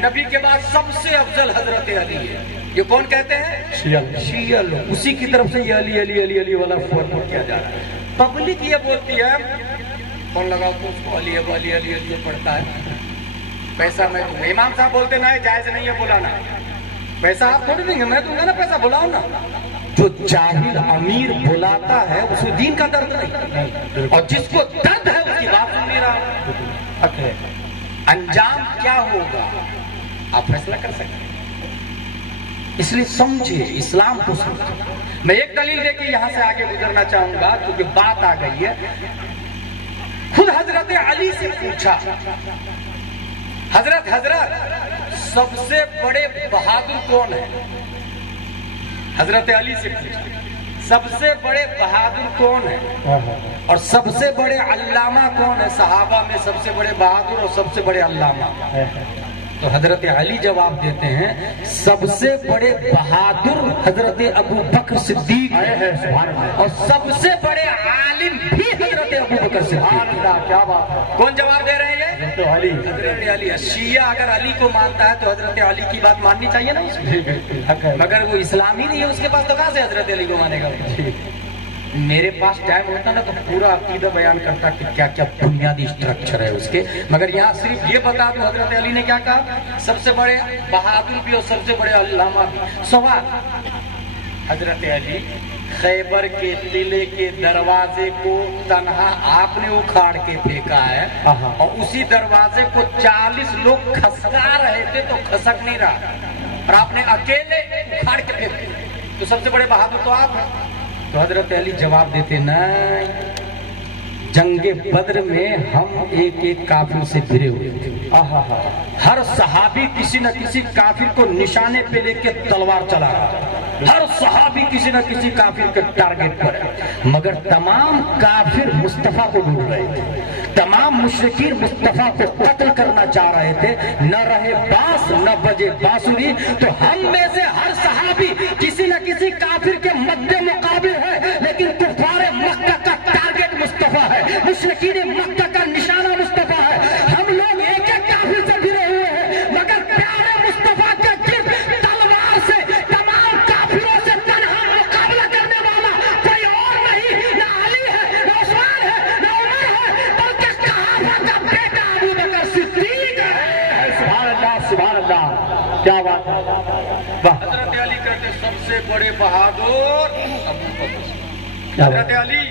नबी के बाद सबसे अफजल हजरत अली है। ये कौन कहते हैं? शिया लोग। उसी की तरफ से ये अली अली अली अली वाला फॉर्म किया जा रहा है। पब्लिक ये बोलती है, कौन लगाओ तो उसको अली अली अली अली पढ़ता है, पैसा मैं दूंगा। इमाम साहब बोलते ना जायज नहीं है बुलाना, पैसा आप थोड़ी देंगे, मैं दूंगा ना पैसा, बुलाओ ना। जो जाहिल अमीर बुलाता है उसको दीन का दर्द नहीं, और जिसको दर्द है उसकी बात सुन नहीं रहा। अंजाम क्या होगा आप फैसला कर सकते हैं, इसलिए समझे, इस्लाम को समझे। मैं एक दलील देके यहां से आगे गुजरना चाहूंगा क्योंकि बात आ गई है। खुद हजरत अली से पूछा, हजरत सबसे बड़े बहादुर कौन है? हजरत अली से पूछा सबसे बड़े बहादुर कौन है और सबसे बड़े अल्लामा कौन है? सहाबा में सबसे बड़े बहादुर और सबसे बड़े अल्लामा। तो हजरत अली जवाब देते हैं सबसे बड़े बहादुर हजरत अबू बकर सिद्दीक है, और सबसे बड़े आलिम भी हजरत अबू बकर सिद्दीक। क्या बात है, कौन जवाब दे रहे हैं? तो अली, हजरत अली। शिया अगर अली को मानता है तो हजरत अली की बात माननी चाहिए ना उसको, मगर वो इस्लामी नहीं है, उसके पास तो कहां से हजरत अली को मानेगा? मेरे पास टाइम होता ना तो पूरा अकीदा बयान करता कि क्या क्या बुनियादी स्ट्रक्चर है उसके, मगर यहाँ सिर्फ ये बता दूं हजरत अली ने क्या कहा, सबसे बड़े बहादुर भी और सबसे बड़े अल्लामा भी। सवाल, हजरत अली खैबर के किले के दरवाजे को तन्हा आपने उखाड़ के फेंका है, और उसी दरवाजे को 40 लोग खसका रहे थे तो खसक नहीं रहा, और आपने अकेले उखाड़ के फेंक दिया, तो सबसे बड़े बहादुर तो आप हैं। तो हजरत अली जवाब देते नहीं, जंगे बद्र में हम एक एक काफिर से घिरे हुए थे। हर सहाबी किसी न किसी काफिर को निशाने पे लेके तलवार चला रहा, हर सहाबी किसी न किसी काफिर के टारगेट पर है, मगर तमाम काफिर मुस्तफा को ढूंढ रहे थे, तमाम मुशरिकीन मुस्तफा को कत्ल करना चाह रहे थे। न रहे बांस न बजे बांसुरी, तो हम में से हर सहाबी किसी न किसी काफिर के मध्य मुकाबिल है, लेकिन कुफारे मक्का का टारगेट मुस्तफा है, मुशरिकीन मक्का का निशाना मुस्तफा है। हम लोग एक एक काफिर से घिरे हुए हैं, मगर प्यारे मुस्तफा के गिर्द तलवार से तमाम काफिरों से तन्हा मुकाबला करने वाला कोई और नहीं, न अली है, न उस्मान है, न उमर है, बल्कि सहाबा का बेटा अबू बकर सिद्दीक है। सुभान अल्लाह, सुभान अल्लाह, क्या बात है। हजरत अली कहते सबसे बड़े बहादुर अबू बकर, हजरत अली।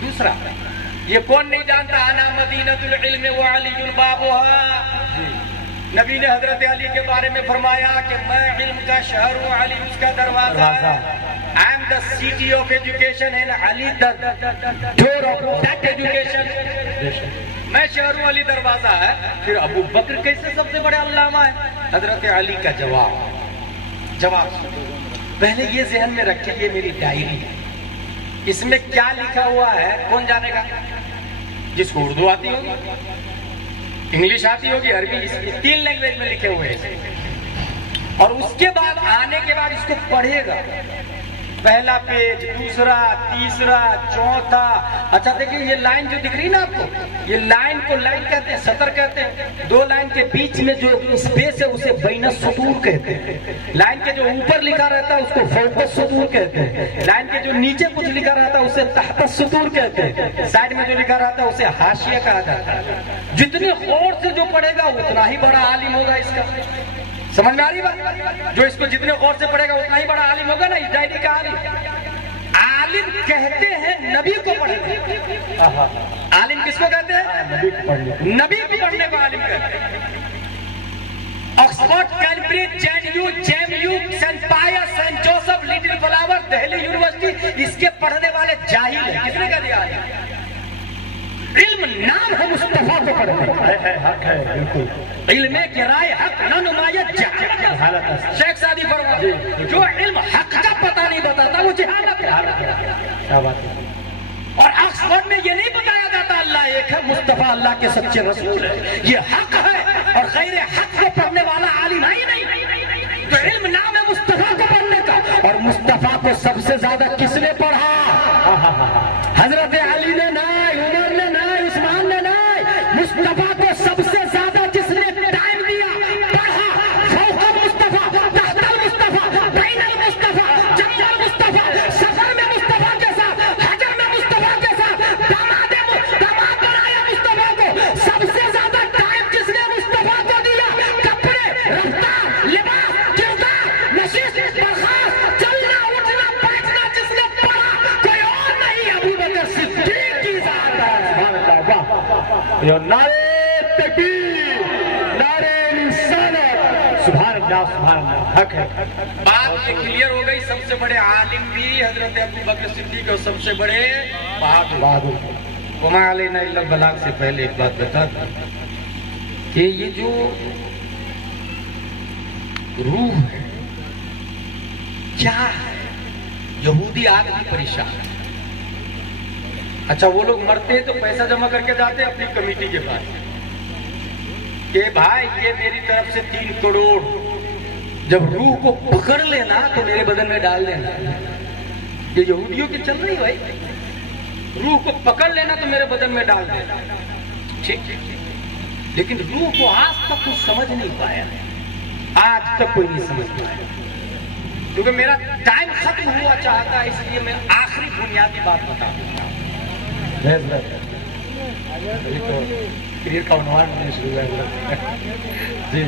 दूसरा, ये कौन नहीं जानता, आना मदीनतुल इल्म व अलीयुल बाबुहा। नबी ने हजरत अली के बारे में फरमाया कि मैं इल्म का शहर हूँ, अली उसका दरवाजा है। I am the city of education and Ali the door of that education. मैं शहर हूँ, अली दरवाजा है। फिर अबू बकर कैसे सबसे बड़े अल्लामा है? हजरत अली का जवाब पहले ये जहन में रखिए, ये मेरी डायरी है, इसमें क्या लिखा हुआ है कौन जानेगा? जिसको उर्दू आती होगी, इंग्लिश आती होगी, अरबी, इसकी 3 लैंग्वेज में लिखे हुए हैं। और उसके बाद आने के बाद इसको पढ़ेगा, पहला पेज, दूसरा, तीसरा, चौथा। अच्छा देखिए, ये लाइन जो दिख रही ना आपको, ये लाइन को लाइन कहते हैं, सतर कहते हैं। 2 लाइन के बीच में जो स्पेस है उसे बैन सुतूर कहते हैं। लाइन के जो ऊपर लिखा रहता है उसको फौक सुतूर कहते हैं। लाइन के जो नीचे कुछ लिखा रहता है उसे तहत सुतूर कहते हैं। साइड में जो लिखा रहता है उसे हाशिया कहा जाता है। जितने गौर से जो पढ़ेगा उतना ही बड़ा आलिम होगा। इसका समझ में आ रही बात? जो इसको जितने गौर से पढ़ेगा उतना ही बड़ा आलिम होगा ना। इस डायरी का आलिम कहते हैं नबी को पढ़ने। आलिम किसको कहते हैं? नबी को पढ़ने को आलिम कहते हैं। Oxford, Cambridge, JNU, Saint Pius, Saint Joseph, Little Flower, Delhi University, इसके पढ़ने वाले जाहिल है। किसने कह दिया? इल्म नाम है मुस्तफा को पढ़ने है, हक है, बिल्कुल। इल्म की राय हक न नुमायत जहालत। शेख सादी फरमा, जो इल्म हक का पता नहीं बताता वो जहालत है। क्या बात है। और ऑक्सफोर्ड में ये नहीं बताया जाता अल्लाह एक है, मुस्तफा अल्लाह के सच्चे रसूल है, ये हक है। और गैर हक को पढ़ने वाला आलिम ही नहीं। तो इल्म नाम है मुस्तफा को पढ़ने का। और मुस्तफा को सबसे ज्यादा किसने पढ़ा? हजरत अली ने नहीं, उमर ने नहीं, उस्मान ने नहीं। मुस्तफा को सबसे ज्यादा जिसने टाइम दिया, पढ़ा, फौक मुस्तफा बर्खास्त, चलना उठना बैठना जिसने पढ़ा कोई और नहीं, अबू बकर सिद्दीक की जात है। यो नारे तकबीर, नारे रिसालत, सुभान अल्लाह, सुभान अल्लाह, हक है। बात ये क्लियर हो गई, सबसे बड़े आलिम भी हजरत अबू बकर सिद्दीक और सबसे बड़े बहादुर। वमा अलैना इल्लल बलाग से पहले एक बात बता दूं कि ये जो रूह है क्या है, यहूदी आज भी परेशान है। अच्छा, वो लोग मरते हैं तो पैसा जमा करके जाते हैं अपनी कमेटी के पास कि भाई ये मेरी तरफ से 3 करोड़, जब रूह को पकड़ लेना तो मेरे बदन में डाल देना। ये यहूदियों की चल रही भाई, रूह को पकड़ लेना तो मेरे बदन में डाल देना, ठीक। लेकिन रूह को आज तक कोई समझ नहीं पाया, आज तक कोई नहीं समझ पाया, क्योंकि मेरा टाइम खत्म हुआ चाहता है, इसलिए मैं आखिरी बुनियादी बात बताऊंगा। का उन्वान नहीं शुरू है जी।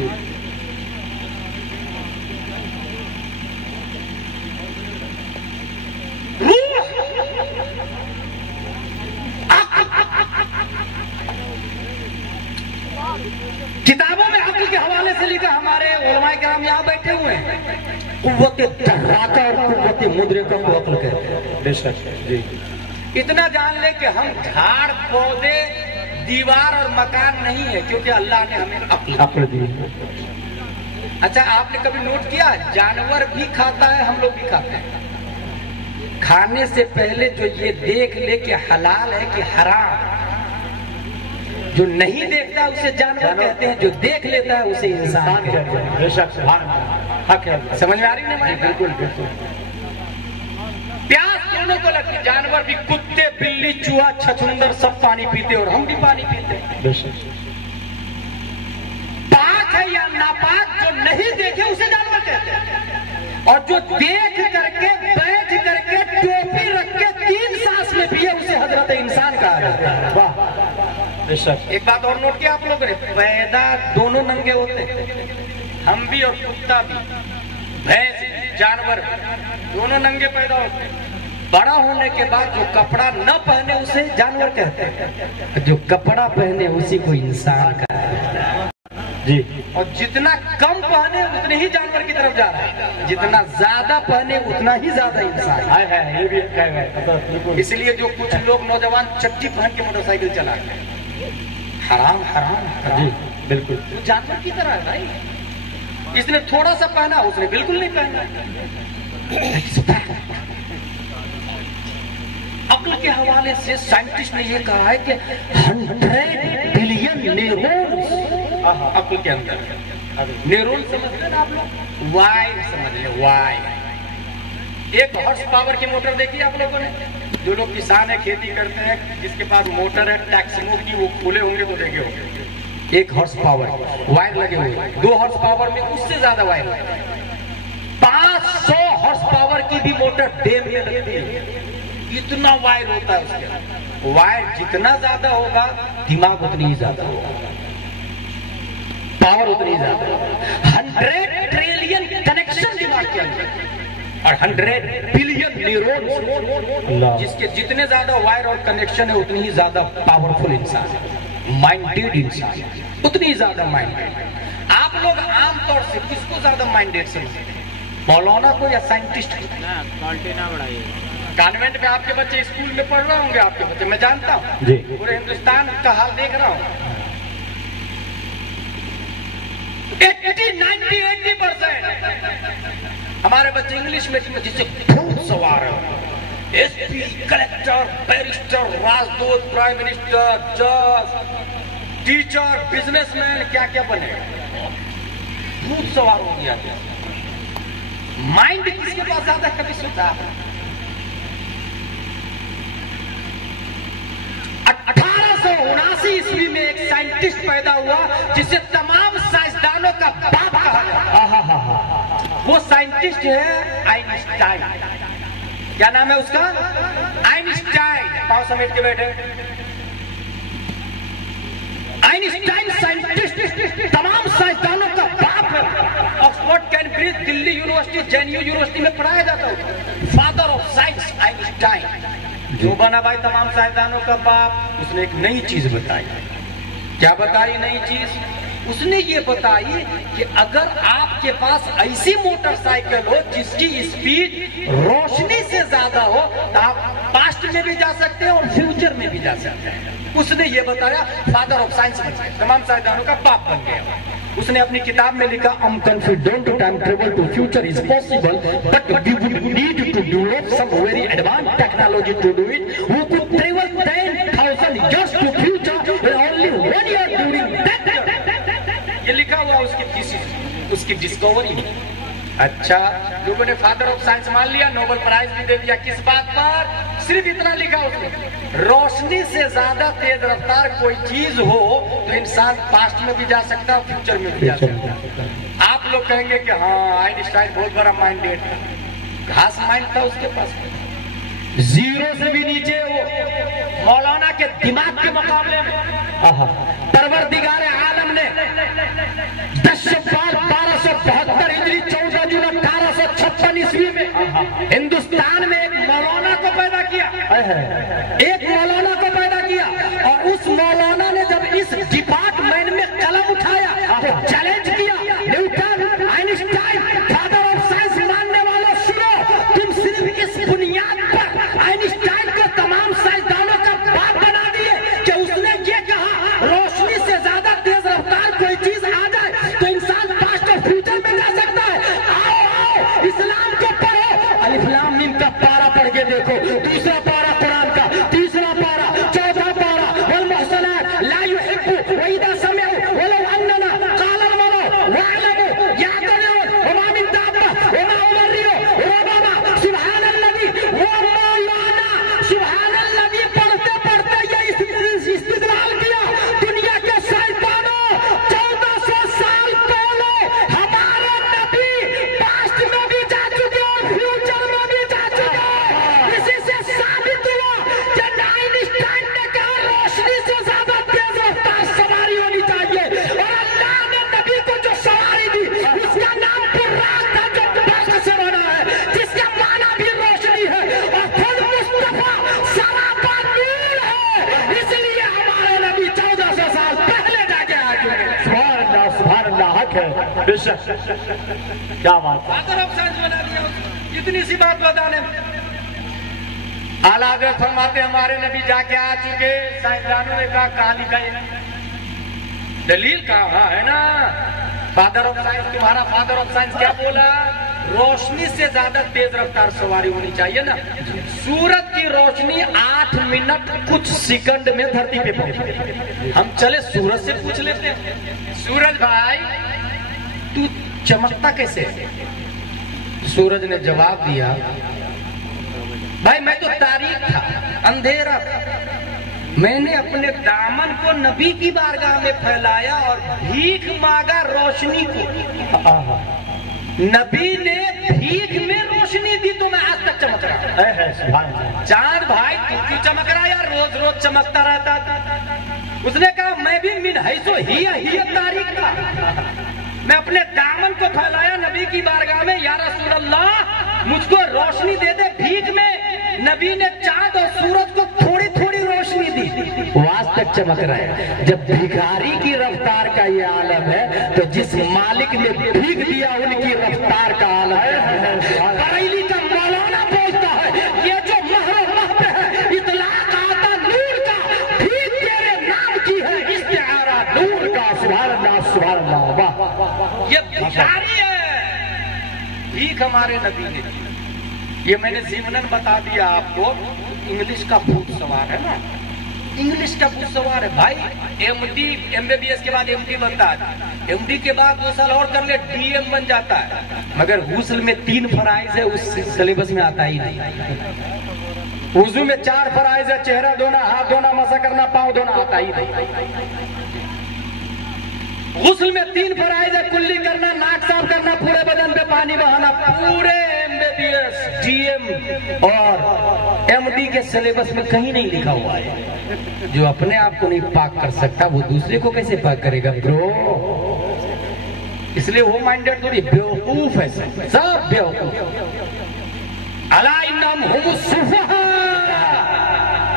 किताबों में अक्ल के हवाले से लिखा, हमारे उलमाए किराम यहाँ बैठे हुए हैं, कुव्वत तर्राका और कुव्वत मुद्रिका को अक्ल कहते हैं। बेशक जी। इतना जान ले कि हम झाड़ पौधे दीवार और मकान नहीं है, क्योंकि अल्लाह ने हमें अक्ल दी। अच्छा, आपने कभी नोट किया, जानवर भी खाता है, हम लोग भी खाते हैं। खाने से पहले जो ये देख ले कि हलाल है कि हराम, जो नहीं देखता उसे जानवर कहते हैं, जो देख लेता है उसे इंसान कहते हैं। बेशक, सुभान अल्लाह, हक है। समझ में आ रही है? बिल्कुल बिल्कुल। प्यास दोनों को लगती, जानवर भी, कुत्ते बिल्ली चूहा छछुंदर सब पानी पीते और हम भी पानी पीते हैं। बेशक। पाक है या नापाक, जो नहीं देखे उसे जानवर कहते हैं, और जो देख करके बैठ करके टोपी रख के 3 सांस में पिए उसे हजरत इंसान कहा जाता है। वाह, बेशक। एक बात और नोट किया आप लोगों ने, पैदा दोनों नंगे होते हैं, हम भी और कुत्ता भी, भैंस जानवर दोनों नंगे पैदा होते हैं। बड़ा होने के बाद जो कपड़ा न पहने उसे जानवर कहते हैं, जो कपड़ा पहने उसी को इंसान कहते हैं जी। और जितना कम पहने उतने ही जानवर की तरफ जा रहा है, जितना ज्यादा पहने उतना ही ज्यादा इंसान है। ये भी बिल्कुल। इसलिए जो कुछ लोग नौजवान चड्डी पहन के मोटरसाइकिल चलाते हैं, हराम हराम जी बिल्कुल। वो जानवर की तरह है भाई, इसने थोड़ा सा पहना, उसने बिल्कुल नहीं पहना। अक्ल के हवाले से साइंटिस्ट ने यह कहा है कि 100 बिलियन न्यूरॉन्स अक्ल के अंदर। न्यूरॉन समझ लेना आप लोग, वाई समझ ले, वाई। 1 हॉर्स पावर की मोटर देखी आप लोगों ने? जो लोग किसान है, खेती करते हैं, जिसके पास मोटर है टैक्सिमो की, वो खुले होंगे तो देखे होंगे। 1 हॉर्स पावर वायर लगे हुए, 2 हॉर्स पावर में उससे ज्यादा वायर लगता है। 500 हॉर्स पावर की भी मोटर डैम में लगती है, इतना वायर होता है उसके। वायर जितना ज्यादा होगा दिमाग उतनी ही ज्यादा होगा, पावर उतनी ज्यादा होगा। 100 ट्रिलियन कनेक्शन दिमाग के अंदर और 100 बिलियन न्यूरॉन, जिसके जितने ज्यादा वायर और कनेक्शन है उतनी ही ज्यादा पावरफुल इंसान है, माइंडेड इंसान, उतनी ज्यादा माइंडेड। आप लोग आमतौर से किसको ज्यादा माइंडेड समझते हैं, मौलाना को या साइंटिस्ट को? कॉन्वेंट में आपके बच्चे स्कूल में पढ़ रहे होंगे, आपके बच्चे, मैं जानता हूँ, पूरे हिंदुस्तान का हाल देख रहा हूँ। 80-90-80% हमारे बच्चे इंग्लिश में जिससे खूब सवार है, एसपी, कलेक्टर, बैरिस्टर, राजदूत, प्राइम मिनिस्टर, जज, टीचर, बिजनेसमैन, क्या क्या बने, खूब सवार हो गया। माइंड किसके पास ज्यादा कभी सोचा? 1879 ईस्वी में एक साइंटिस्ट पैदा हुआ जिसे तमाम साइंसदानों का बाप कहा जाता। वो साइंटिस्ट है आइंस्टाइन। क्या नाम है उसका? आइंस्टाइन। पांव समेट के बैठे। आइंस्टाइन साइंटिस्ट, तमाम साइंसदानों का बाप है। Oxford, Cambridge, Delhi university, JNU university में पढ़ाया जाता है। फादर ऑफ साइंस आइंस्टाइन, जो बना भाई तमाम साइंसदानों का बाप। उसने एक नई चीज बताई। क्या बताई नई चीज? उसने ये बताई कि अगर आपके पास ऐसी मोटरसाइकिल हो जिसकी स्पीड रोशनी से ज्यादा हो तो आप पास्ट में भी जा सकते हैं और फ्यूचर में भी जा सकते हैं। उसने ये बताया, फादर ऑफ साइंस बन गया, तमाम साइंसदानों का बाप बन गया। उसने अपनी किताब में लिखा, I am confident time travel to future is possible but we would need to develop some very advance technology to do it. Who could travel 10,000 years to future in only 1 year during that. ये लिखा हुआ उसकी thesis, उसकी discovery में। अच्छा, लोगों ने father of science मान लिया, नोबेल प्राइज भी दे दिया। किस बात पर? सिर्फ इतना लिखा उसने, रोशनी से ज्यादा तेज रफ्तार कोई चीज हो तो इंसान पास्ट में भी जा सकता है, फ्यूचर में भी जा सकता है। आप लोग कहेंगे कि हाँ आइंस्टाइन बहुत बड़ा माइंडेड था, घास माइंड था उसके पास, जीरो से भी नीचे हो मौलाना के दिमाग के मुकाबले में। परवरदिगार आलम ने 10 साल 1272 हिजरी 14 जून 1856 ईस्वी में हिंदुस्तान में एक मौलाना को पैदा किया। एक मौलाना को पैदा किया और उस मौलाना ने जब इस डिपार्टमेंट में कलम उठाया तो चैलेंज किया, Newton, Einstein, father of science मानने वालों सुनो, तुम सिर्फ इस बुनियाद पर आइंस्टाइन को तमाम साइंसदानों का बाप बना दिए कि उसने ये कहा रोशनी से ज्यादा तेज रफ्तार कोई चीज आ जाए तो इंसान पास्ट और फ्यूचर में जा सकता है। आओ इस्लाम को पढ़ो, अलिफ लाम मीम का पारा पढ़ के देखो, दूसरा पारा कुरान का, तीसरा पारा, चौथा पारा, वल मुहसनात ला युहिब्बु व इदा समिअ वलौ अन्ना क़ाल अल मलअ वअलमु यातदुन वमा मिन दाब्बा वमा उमरियो रब्बाना सुब्हानल्लज़ी व मौलाना सुब्हानल्लज़ी पढ़ते पढ़ते ये इस्तिदलाल किया। दुनिया के साइंसदानों 1400 साल पहले हमारे नबी पास्ट में भी जा चुके और फ्यूचर में भी जा चुके। इसी से साबित हुआ कि आइंस्टाइन ने कहा रोशनी से ज्यादा तेज रफ्तार सवारी होनी चाहिए और अल्लाह ने नबी को जो सवारी दी उसका नाम बुर्राक था, जो बख्श से बना है, जिसका माना भी रोशनी है और खुद मुस्तफा सरापा नूर है। इसलिए हमारे नबी 1400 साल पहले जाके आ चुके। सुभान अल्लाह, हक है बेशक। क्या बात है, फादर ऑफ साइंस बना दिया उसको। इतनी सी बात बताने में आला हज़रत फरमाते हमारे नबी जाके आ चुके। साइंसदानों ने कहा कहां लिखा है? दलील कहा है ना, फादर ऑफ साइंस, तुम्हारा फादर ऑफ साइंस क्या बोला? रोशनी से ज्यादा तेज रफ्तार सवारी होनी चाहिए ना। सूरज की रोशनी 8 मिनट कुछ सेकंड में धरती पे पहुंची। हम चले सूरज से पूछ लेते हैं, सूरज भाई तू चमकता कैसे है? सूरज ने जवाब दिया, भाई मैं तो तारीख था, अंधेरा था, मैंने अपने दामन को नबी की बारगाह में फैलाया और भीख मांगा रोशनी को। नबी ने भीख में रोशनी दी तो मैं आज तक चमक रहा। चांद भाई तू क्यों चमक रहा यार, रोज रोज चमकता रहता था। उसने कहा मैं भी मिन हैसो ही तारीख था, मैं अपने दामन को फैलाया नबी की बारगाह में, या रसूल अल्लाह मुझको रोशनी दे दे भीख में। नबी ने चांद और सूरज को थोड़ी थोड़ी रोशनी दी, आज तक चमक रहे हैं। जब भिखारी की रफ्तार का ये आलम है तो जिस मालिक ने भीख दिया उनकी रफ्तार का आलम है। बरेली का मौलाना बोलता है ये जो महर महब है इतलाक आता नूर का, भीख तेरे नाम की है इस्तिआरा नूर का। सुभान अल्लाह, सुभान अल्लाह, वाह। ये भिखारी है, भीख हमारे नबी ने दी। ये मैंने जीवनन बता दिया आपको। इंग्लिश का भूत सवार है ना, इंग्लिश का भूत सवार है भाई। एमडी एमबीबीएस के बाद एमडी बनता है, एमडी के बाद 2 साल और कर ले डीएम बन जाता है, मगर गुस्ल में 3 फराइज है, उस सिलेबस में आता ही नहीं। वुजू में 4 फराइज है, चेहरा धोना, हाथ धोना, मसा करना, पाँव धोना, आता ही नहीं। गुस्ल में 3 फराइज है, कुल्ली करना, नाक साफ करना, पूरे बदन पे पानी बहाना, पूरे एमबीबीएस आईएएस, डीएम और एमडी के सिलेबस में कहीं नहीं लिखा हुआ है। जो अपने आप को नहीं पाक कर सकता वो दूसरे को कैसे पाक करेगा ब्रो? इसलिए वो माइंडेड थोड़ी बेवकूफ है, सब बेवकूफ। अला इन्नहुम हुमुस सुफहा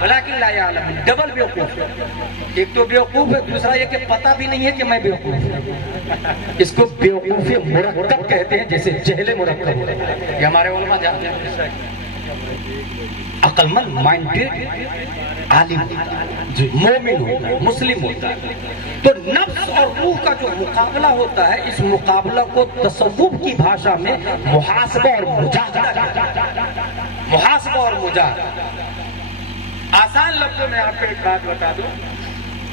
वलाकिन ला यालमून, डबल बेवकूफ। एक तो बेवकूफ है, दूसरा ये कि पता भी नहीं है कि मैं बेवकूफ हूं। इसको बेवकूफी मुरक्कब कहते हैं, जैसे जहले मुरक्कब होता है। ये हमारे उलमा जानते हैं। अक्लमंद माइंडेड आलिम जो मोमिन होता है, मुस्लिम होता है, तो नफ्स और रूह का जो मुकाबला होता है, इस मुकाबला को तसव्वुफ की भाषा में मुहासबा और मुजाहदा, मुहासबा और मुजाहदा। आसान लफ्जों में आपको एक बात बता दूं,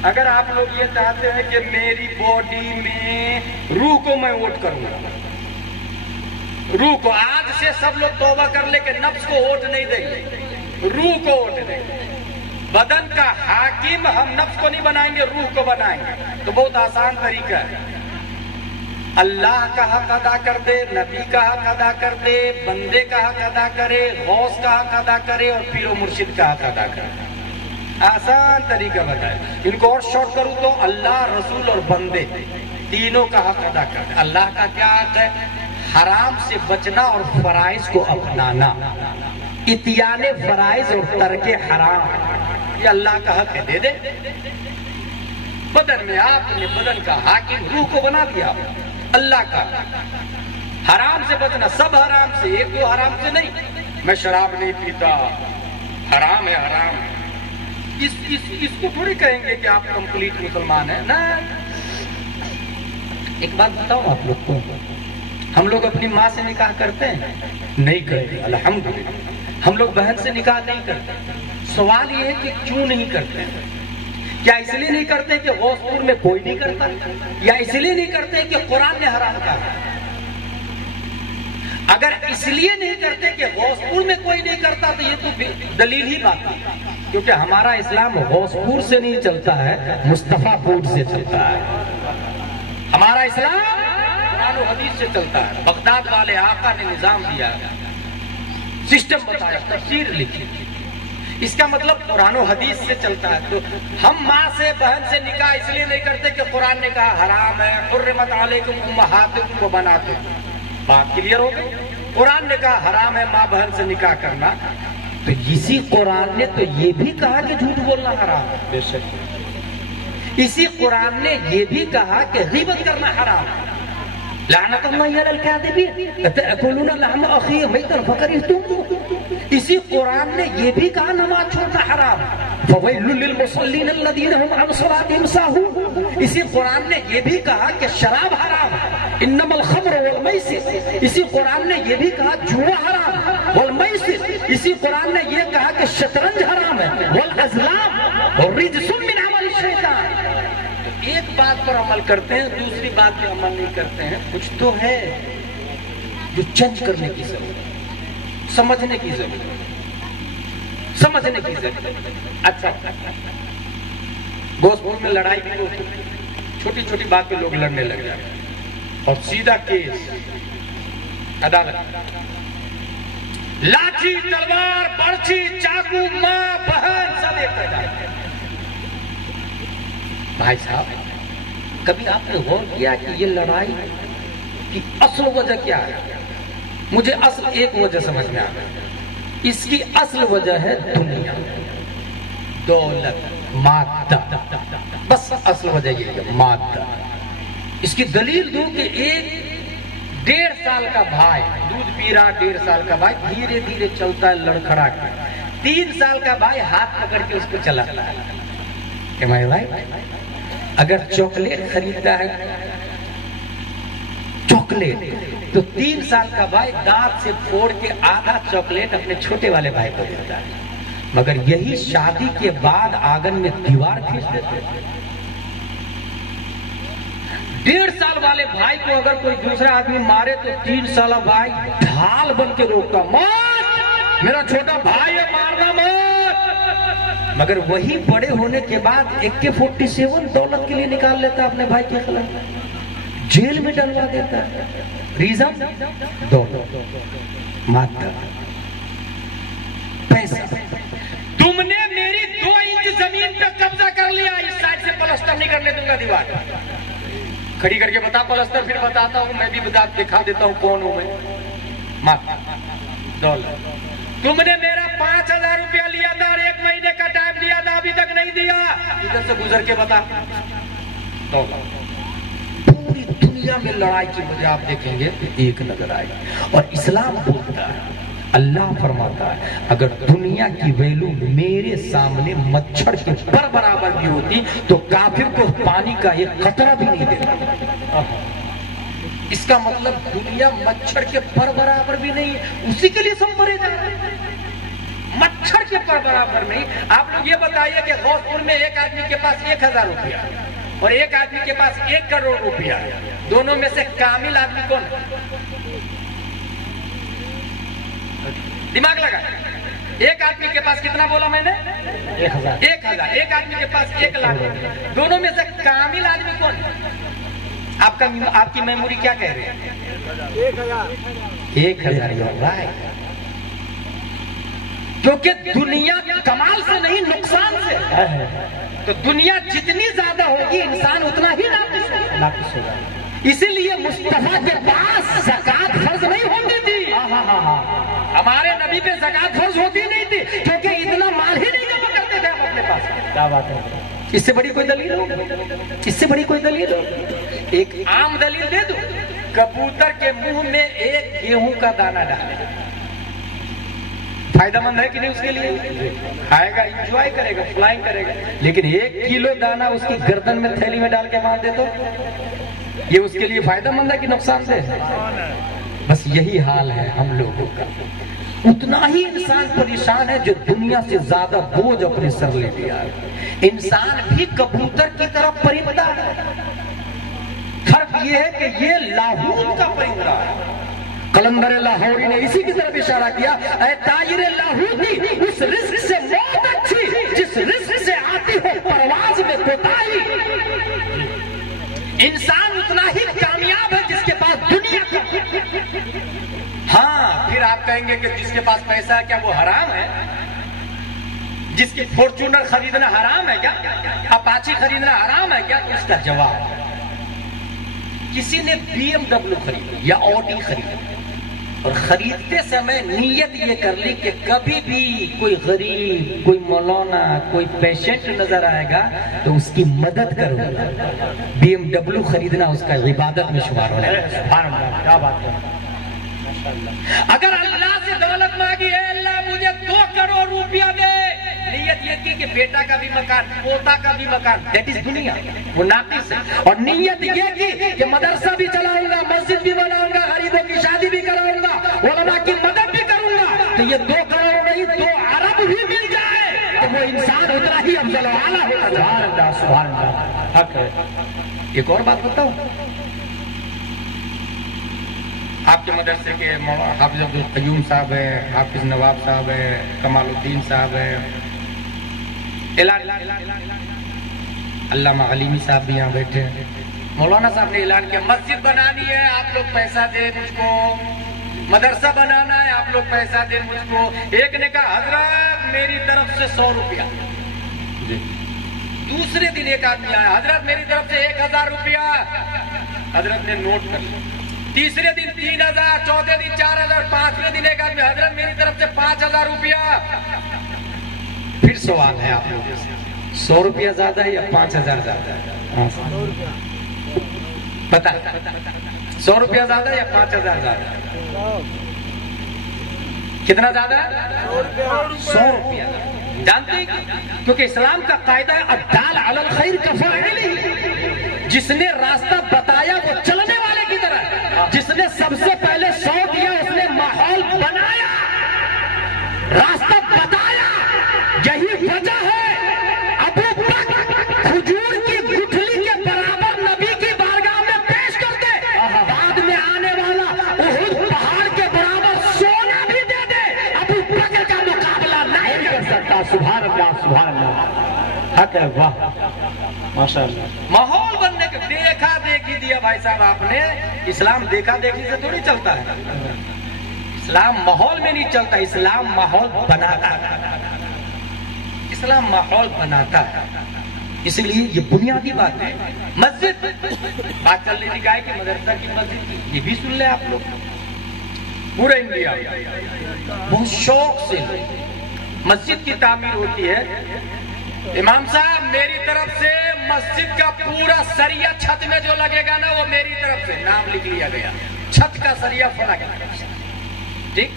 अगर आप लोग ये चाहते हैं कि मेरी बॉडी में रूह को मैं वोट करूंगा, रूह को, आज से सब लोग तौबा कर ले कि नफ्स को वोट नहीं देंगे, रूह को वोट देंगे। बदन का हाकिम हम नफ्स को नहीं बनाएंगे, रूह को बनाएंगे। तो बहुत आसान तरीका है। अल्लाह का हक अदा कर दे, नबी का हक अदा कर दे, बंदे का हक अदा करे, गौस का हक अदा करे और पीरो मुर्शिद का हक अदा करे। आसान तरीका बताए। इनको और शॉर्ट करूं तो अल्लाह, रसूल और बंदे तीनों का हक अदा कर। अल्लाह का क्या हक है? हराम से बचना और फराइज को अपनाना, इतियाने फराइज और तर्के हराम, ये अल्लाह का हक है, दे दे। बदन में आपने बदन का हाकिम रूह को बना दिया, अल्लाह का। हराम से बचना, सब हराम से, एक दो हराम से नहीं। मैं शराब नहीं पीता, हराम है हराम। इसको थोड़ी कहेंगे कि आप कंप्लीट मुसलमान हैं ना। एक बात बताओ आप लोग को, हम लोग अपनी माँ से निकाह करते हैं? नहीं करते, अल्हम्दुलिल्लाह। हम लोग बहन से निकाह नहीं करते। सवाल ये है कि क्यों नहीं करते? क्या इसलिए नहीं करते कि गौसपुर में कोई नहीं करता, या इसलिए नहीं करते कि कुरान ने हराम कहा? अगर इसलिए नहीं करते कि गौसपुर में कोई नहीं करता तो ये तो दलील ही बात है, क्योंकि हमारा इस्लाम गौसपुर से नहीं चलता है, मुस्तफापुर से चलता है। हमारा इस्लाम कुरान और हदीस से चलता है। बगदाद वाले आका ने निजाम दिया, सिस्टम बताया, तफसीर लिखी। इसका मतलब कुरान और हदीस से चलता है। तो हम माँ से, बहन से निकाह इसलिए नहीं करते कि कुरान ने कहा हराम है, हुर्रिमत अलैकुम उम्महातुकुम व बनातुकुम। बात क्लियर हो गई? कुरान ने कहा हराम है माँ बहन से निकाह करना, तो इसी कुरान ने तो ये भी कहा कि झूठ बोलना हराम है। बेशक इसी कुरान ने ये भी कहा कि ग़ीबत करना हराम है। इसी कुरान ने ये भी कहा नमाज छोड़ना हराम। इसी कुरान ने ये भी कहा कि शराब हराम, इन्नमल खम्र वल मैसिर। इसी कुरान ने ये भी कहा जुआ हराम वल मैसिर। इसी कुरान ने ये कहा कि शतरंज हराम है, वल अज़लाम और रिज्सुम मिन अमल शैतान। एक बात पर अमल करते हैं, दूसरी बात पे अमल नहीं करते हैं। कुछ तो है जो चेंज करने की जरूरत, समझने की जरूरत, समझने की जरूरत। अच्छा, गोसपुर में लड़ाई भी होती, छोटी छोटी बात पे लोग लड़ने लग जाते और सीधा केस अदालत, लाठी तलवार बर्छी चाकू माँ बहन सब एक कर। भाई साहब, कभी आपने गौर किया कि ये लड़ाई की असल वजह क्या है? मुझे असल एक वजह समझ में आ गई। इसकी असल वजह है दुनिया, दौलत, मादा। बस असल वजह ये है, मादा। इसकी दलील दूं कि एक 1.5 साल का भाई दूध पी रहा, 1.5 साल का भाई धीरे धीरे चलता है लड़खड़ा के, 3 साल का भाई हाथ पकड़ के उसको चलाता है। भाई अगर चॉकलेट खरीदता है, चॉकलेट, तो 3 साल का भाई दांत से फोड़ के आधा चॉकलेट अपने छोटे वाले भाई को देता है। मगर यही शादी के बाद आंगन में दीवार खींच देते हैं। 1.5 साल वाले भाई को अगर कोई दूसरा आदमी मारे तो 3 साल भाई ढाल बन के रोकता, मत, मेरा छोटा भाई है, मारना मत। मगर वही बड़े होने के बाद AK-47 दौलत के लिए निकाल लेता अपने भाई के खिलाफ, जेल में डलवा देता है। रीजन दौलत। मात्र पैसा। तुमने मेरी 2 इंच जमीन पे कब्जा कर लिया, इस साइड से प्लास्टर नहीं करने दूंगा दीवार। खड़ी करके बता प्लास्टर, फिर बताता हूँ, मैं भी बता दिखा देता हूँ कौन हूं मैं। मात्र $1। तुमने मेरा 5,000 रुपया लिया था और 1 महीने का टाइम दिया था, अभी तक नहीं दिया। इधर से गुजर के बता $1। पूरी दुनिया में लड़ाई की वजह आप देखेंगे एक नजर आएगी। और इस्लाम बोलता है, अल्लाह फरमाता है, अगर दुनिया की वैल्यू मेरे सामने मच्छर के पर बराबर भी होती तो काफिर को पानी का एक कतरा भी नहीं देता। इसका मतलब दुनिया मच्छर के पर बराबर भी नहीं है, उसी के लिए सब मरे जा रहे हैं। मच्छर के पर बराबर नहीं। आप लोग ये बताइए कि गौसपुर में एक आदमी के पास 1,000 रुपया और एक आदमी के पास 1 करोड़ रुपया, दोनों में से कामिल आदमी कौन? दिमाग लगा। एक आदमी के पास कितना बोला मैंने? 1,000। 1,000। एक आदमी के पास 1 लाख, दोनों में से कामिल आदमी कौन? आपकी मेमोरी क्या कह रही है? 1,000। क्योंकि दुनिया कमाल से नहीं नुकसान से है। तो दुनिया जितनी ज्यादा होगी इंसान उतना ही नाक़िस होगा। इसीलिए मुस्तफा के पास ज़कात फर्ज नहीं होती थी। हमारे नबी पे ज़कात फर्ज होती नहीं थी, क्योंकि इतना माल ही नहीं जमा करते थे हम अपने पास। क्या बात है? इससे बड़ी कोई दलील हो? इससे बड़ी कोई दलील हो? एक आम दलील दे दो। कबूतर के मुंह में 1 गेहूं का दाना डाले, फायदेमंद है कि नहीं उसके लिए? खाएगा, इंजॉय करेगा, फ्लाइंग करेगा। लेकिन 1 किलो दाना उसकी गर्दन में थैली में डाल के बांध दे तो ये उसके लिए फायदेमंद है कि नुकसानदेह? बस यही हाल है हम लोगों का। उतना ही इंसान परेशान है जो दुनिया से ज्यादा बोझ अपने सर ले लिया है। इंसान भी कबूतर की तरफ परिंदा है। फर्क ये है कि ये लाहौर का परिंदा है। कलंदर लाहौरी ने इसी की तरफ इशारा किया, ऐ ताजिर लाहौरी, उस रिस्क से मौत अच्छी जिस रिस्क से आती हो परवाज में कोताही। इंसान उतना ही कामयाब है जिसके पास दुनिया का। हाँ, फिर आप कहेंगे कि जिसके पास पैसा है क्या वो हराम है? जिसकी फॉर्च्यूनर खरीदना हराम है क्या? अपाची खरीदना हराम है क्या? तो इसका जवाब, किसी ने BMW खरीदी या ऑडी खरीदी और खरीदते समय नीयत ये कर ली कि कभी भी कोई गरीब, कोई मौलाना, कोई पेशेंट नजर आएगा तो उसकी मदद करूंगा। BMW खरीदना उसका इबादत में शुमार होने लगा। क्या बात है? अगर अल्लाह से दौलत मांगी है, अल्लाह मुझे 2 करोड़ रुपया दे, नीयत ये की कि बेटा का भी मकान, पोता का भी मकान, दैट इज दुनिया, वो नाक़िस है। और नीयत ये की कि मदरसा भी चलाऊंगा, मस्जिद भी बनाऊंगा, गरीबों की शादी भी कराऊंगा, उलमा की मदद भी करूंगा, तो ये 2 करोड़ नहीं 2 अरब भी मिल जाए तो वो इंसान उतना ही अफजल आला होगा। सुभान अल्लाह, सुभान अल्लाह, हक है। एक और बात बताऊं, आपके मदरसे के हाफिज अब्दुल क़य्यूम साहब है, हाफिज नवाब साहब है, कमालुद्दीन साहब है, अल्लामा अलीमी साहब भी यहाँ बैठे हैं। मौलाना साहब ने ऐलान किया मस्जिद बनानी है, आप लोग पैसा दे मुझको, मदरसा बनाना है, आप लोग पैसा दे मुझको। एक ने कहा हजरत मेरी तरफ से 100 रुपया। दूसरे दिन एक आदमी आया, हजरत मेरी तरफ से 1,000 रुपया। हजरत ने नोट कर लिया। तीसरे दिन 3,000, चौथे दिन 4,000, 5वें दिन एक आदमी, हजरत मेरी तरफ से 5,000 रुपया। फिर सवाल है आप लोगों से, 100 रुपया ज्यादा है या 5,000 ज्यादा है? बता, 100 रुपया ज्यादा है या 5,000 ज्यादा है? कितना ज्यादा है? 100 रुपया। जानते हैं क्योंकि इस्लाम का कायदा है अद्दाल अलल खैर कफ़ाइलिही, जिसने रास्ता बताया वो चलने वाले की तरह। जिसने सबसे पहले 100 दिया उसने माहौल बनाया, रास्ता बताया। यही वजह है अबू बकर खजूर की गुठली के बराबर नबी की बारगाह में पेश करते, बाद में आने वाला उहुद पहाड़ के बराबर सोना भी दे दे, अबू बकर का मुकाबला नहीं कर सकता। सुभान अल्लाह, सुभान अल्लाह, हक है। वाह, माशाअल्लाह। माहौल बनने के देखा देखी दिया भाई साहब आपने। इस्लाम देखा देखी से थोड़ी चलता है। इस्लाम माहौल में नहीं चलता, इस्लाम माहौल बनाता है। इस्लाम माहौल बनाता है, इसलिए ये बुनियादी बात है। मस्जिद बात चल रही थी गाय की मदरसा की मस्जिद की, ये भी सुन ले आप लोग। पूरे इंडिया बहुत शौक से मस्जिद की तामीर होती है। इमाम साहब मेरी तरफ से मस्जिद का पूरा सरिया छत में जो लगेगा ना, वो मेरी तरफ से नाम लिख लिया गया, छत का सरिया फला की तरफ से। ठीक,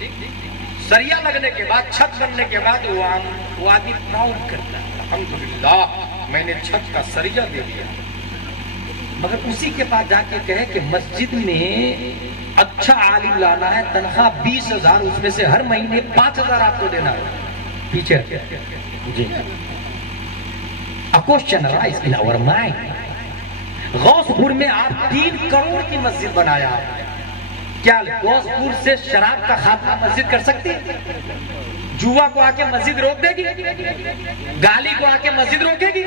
सरिया लगने के बाद, छत बनने के बाद वो आदमी प्राउड करता है, अल्हम्दुलिल्लाह मैंने छत का सरिया दे दिया। मगर उसी के पास जाके कहे कि मस्जिद में अच्छा आलिम लाना है, तनख्वाह 20,000, उसमें से हर महीने 5,000 आपको देना है। पीछे जी, A question arise in our mind। Gauspur में आप 3 करोड़ की मस्जिद बनाया, क्या गौसपुर से शराब का खात्मा मस्जिद कर सकती है? जुआ को आके मस्जिद रोक देगी? गाली को आके मस्जिद रोकेगी?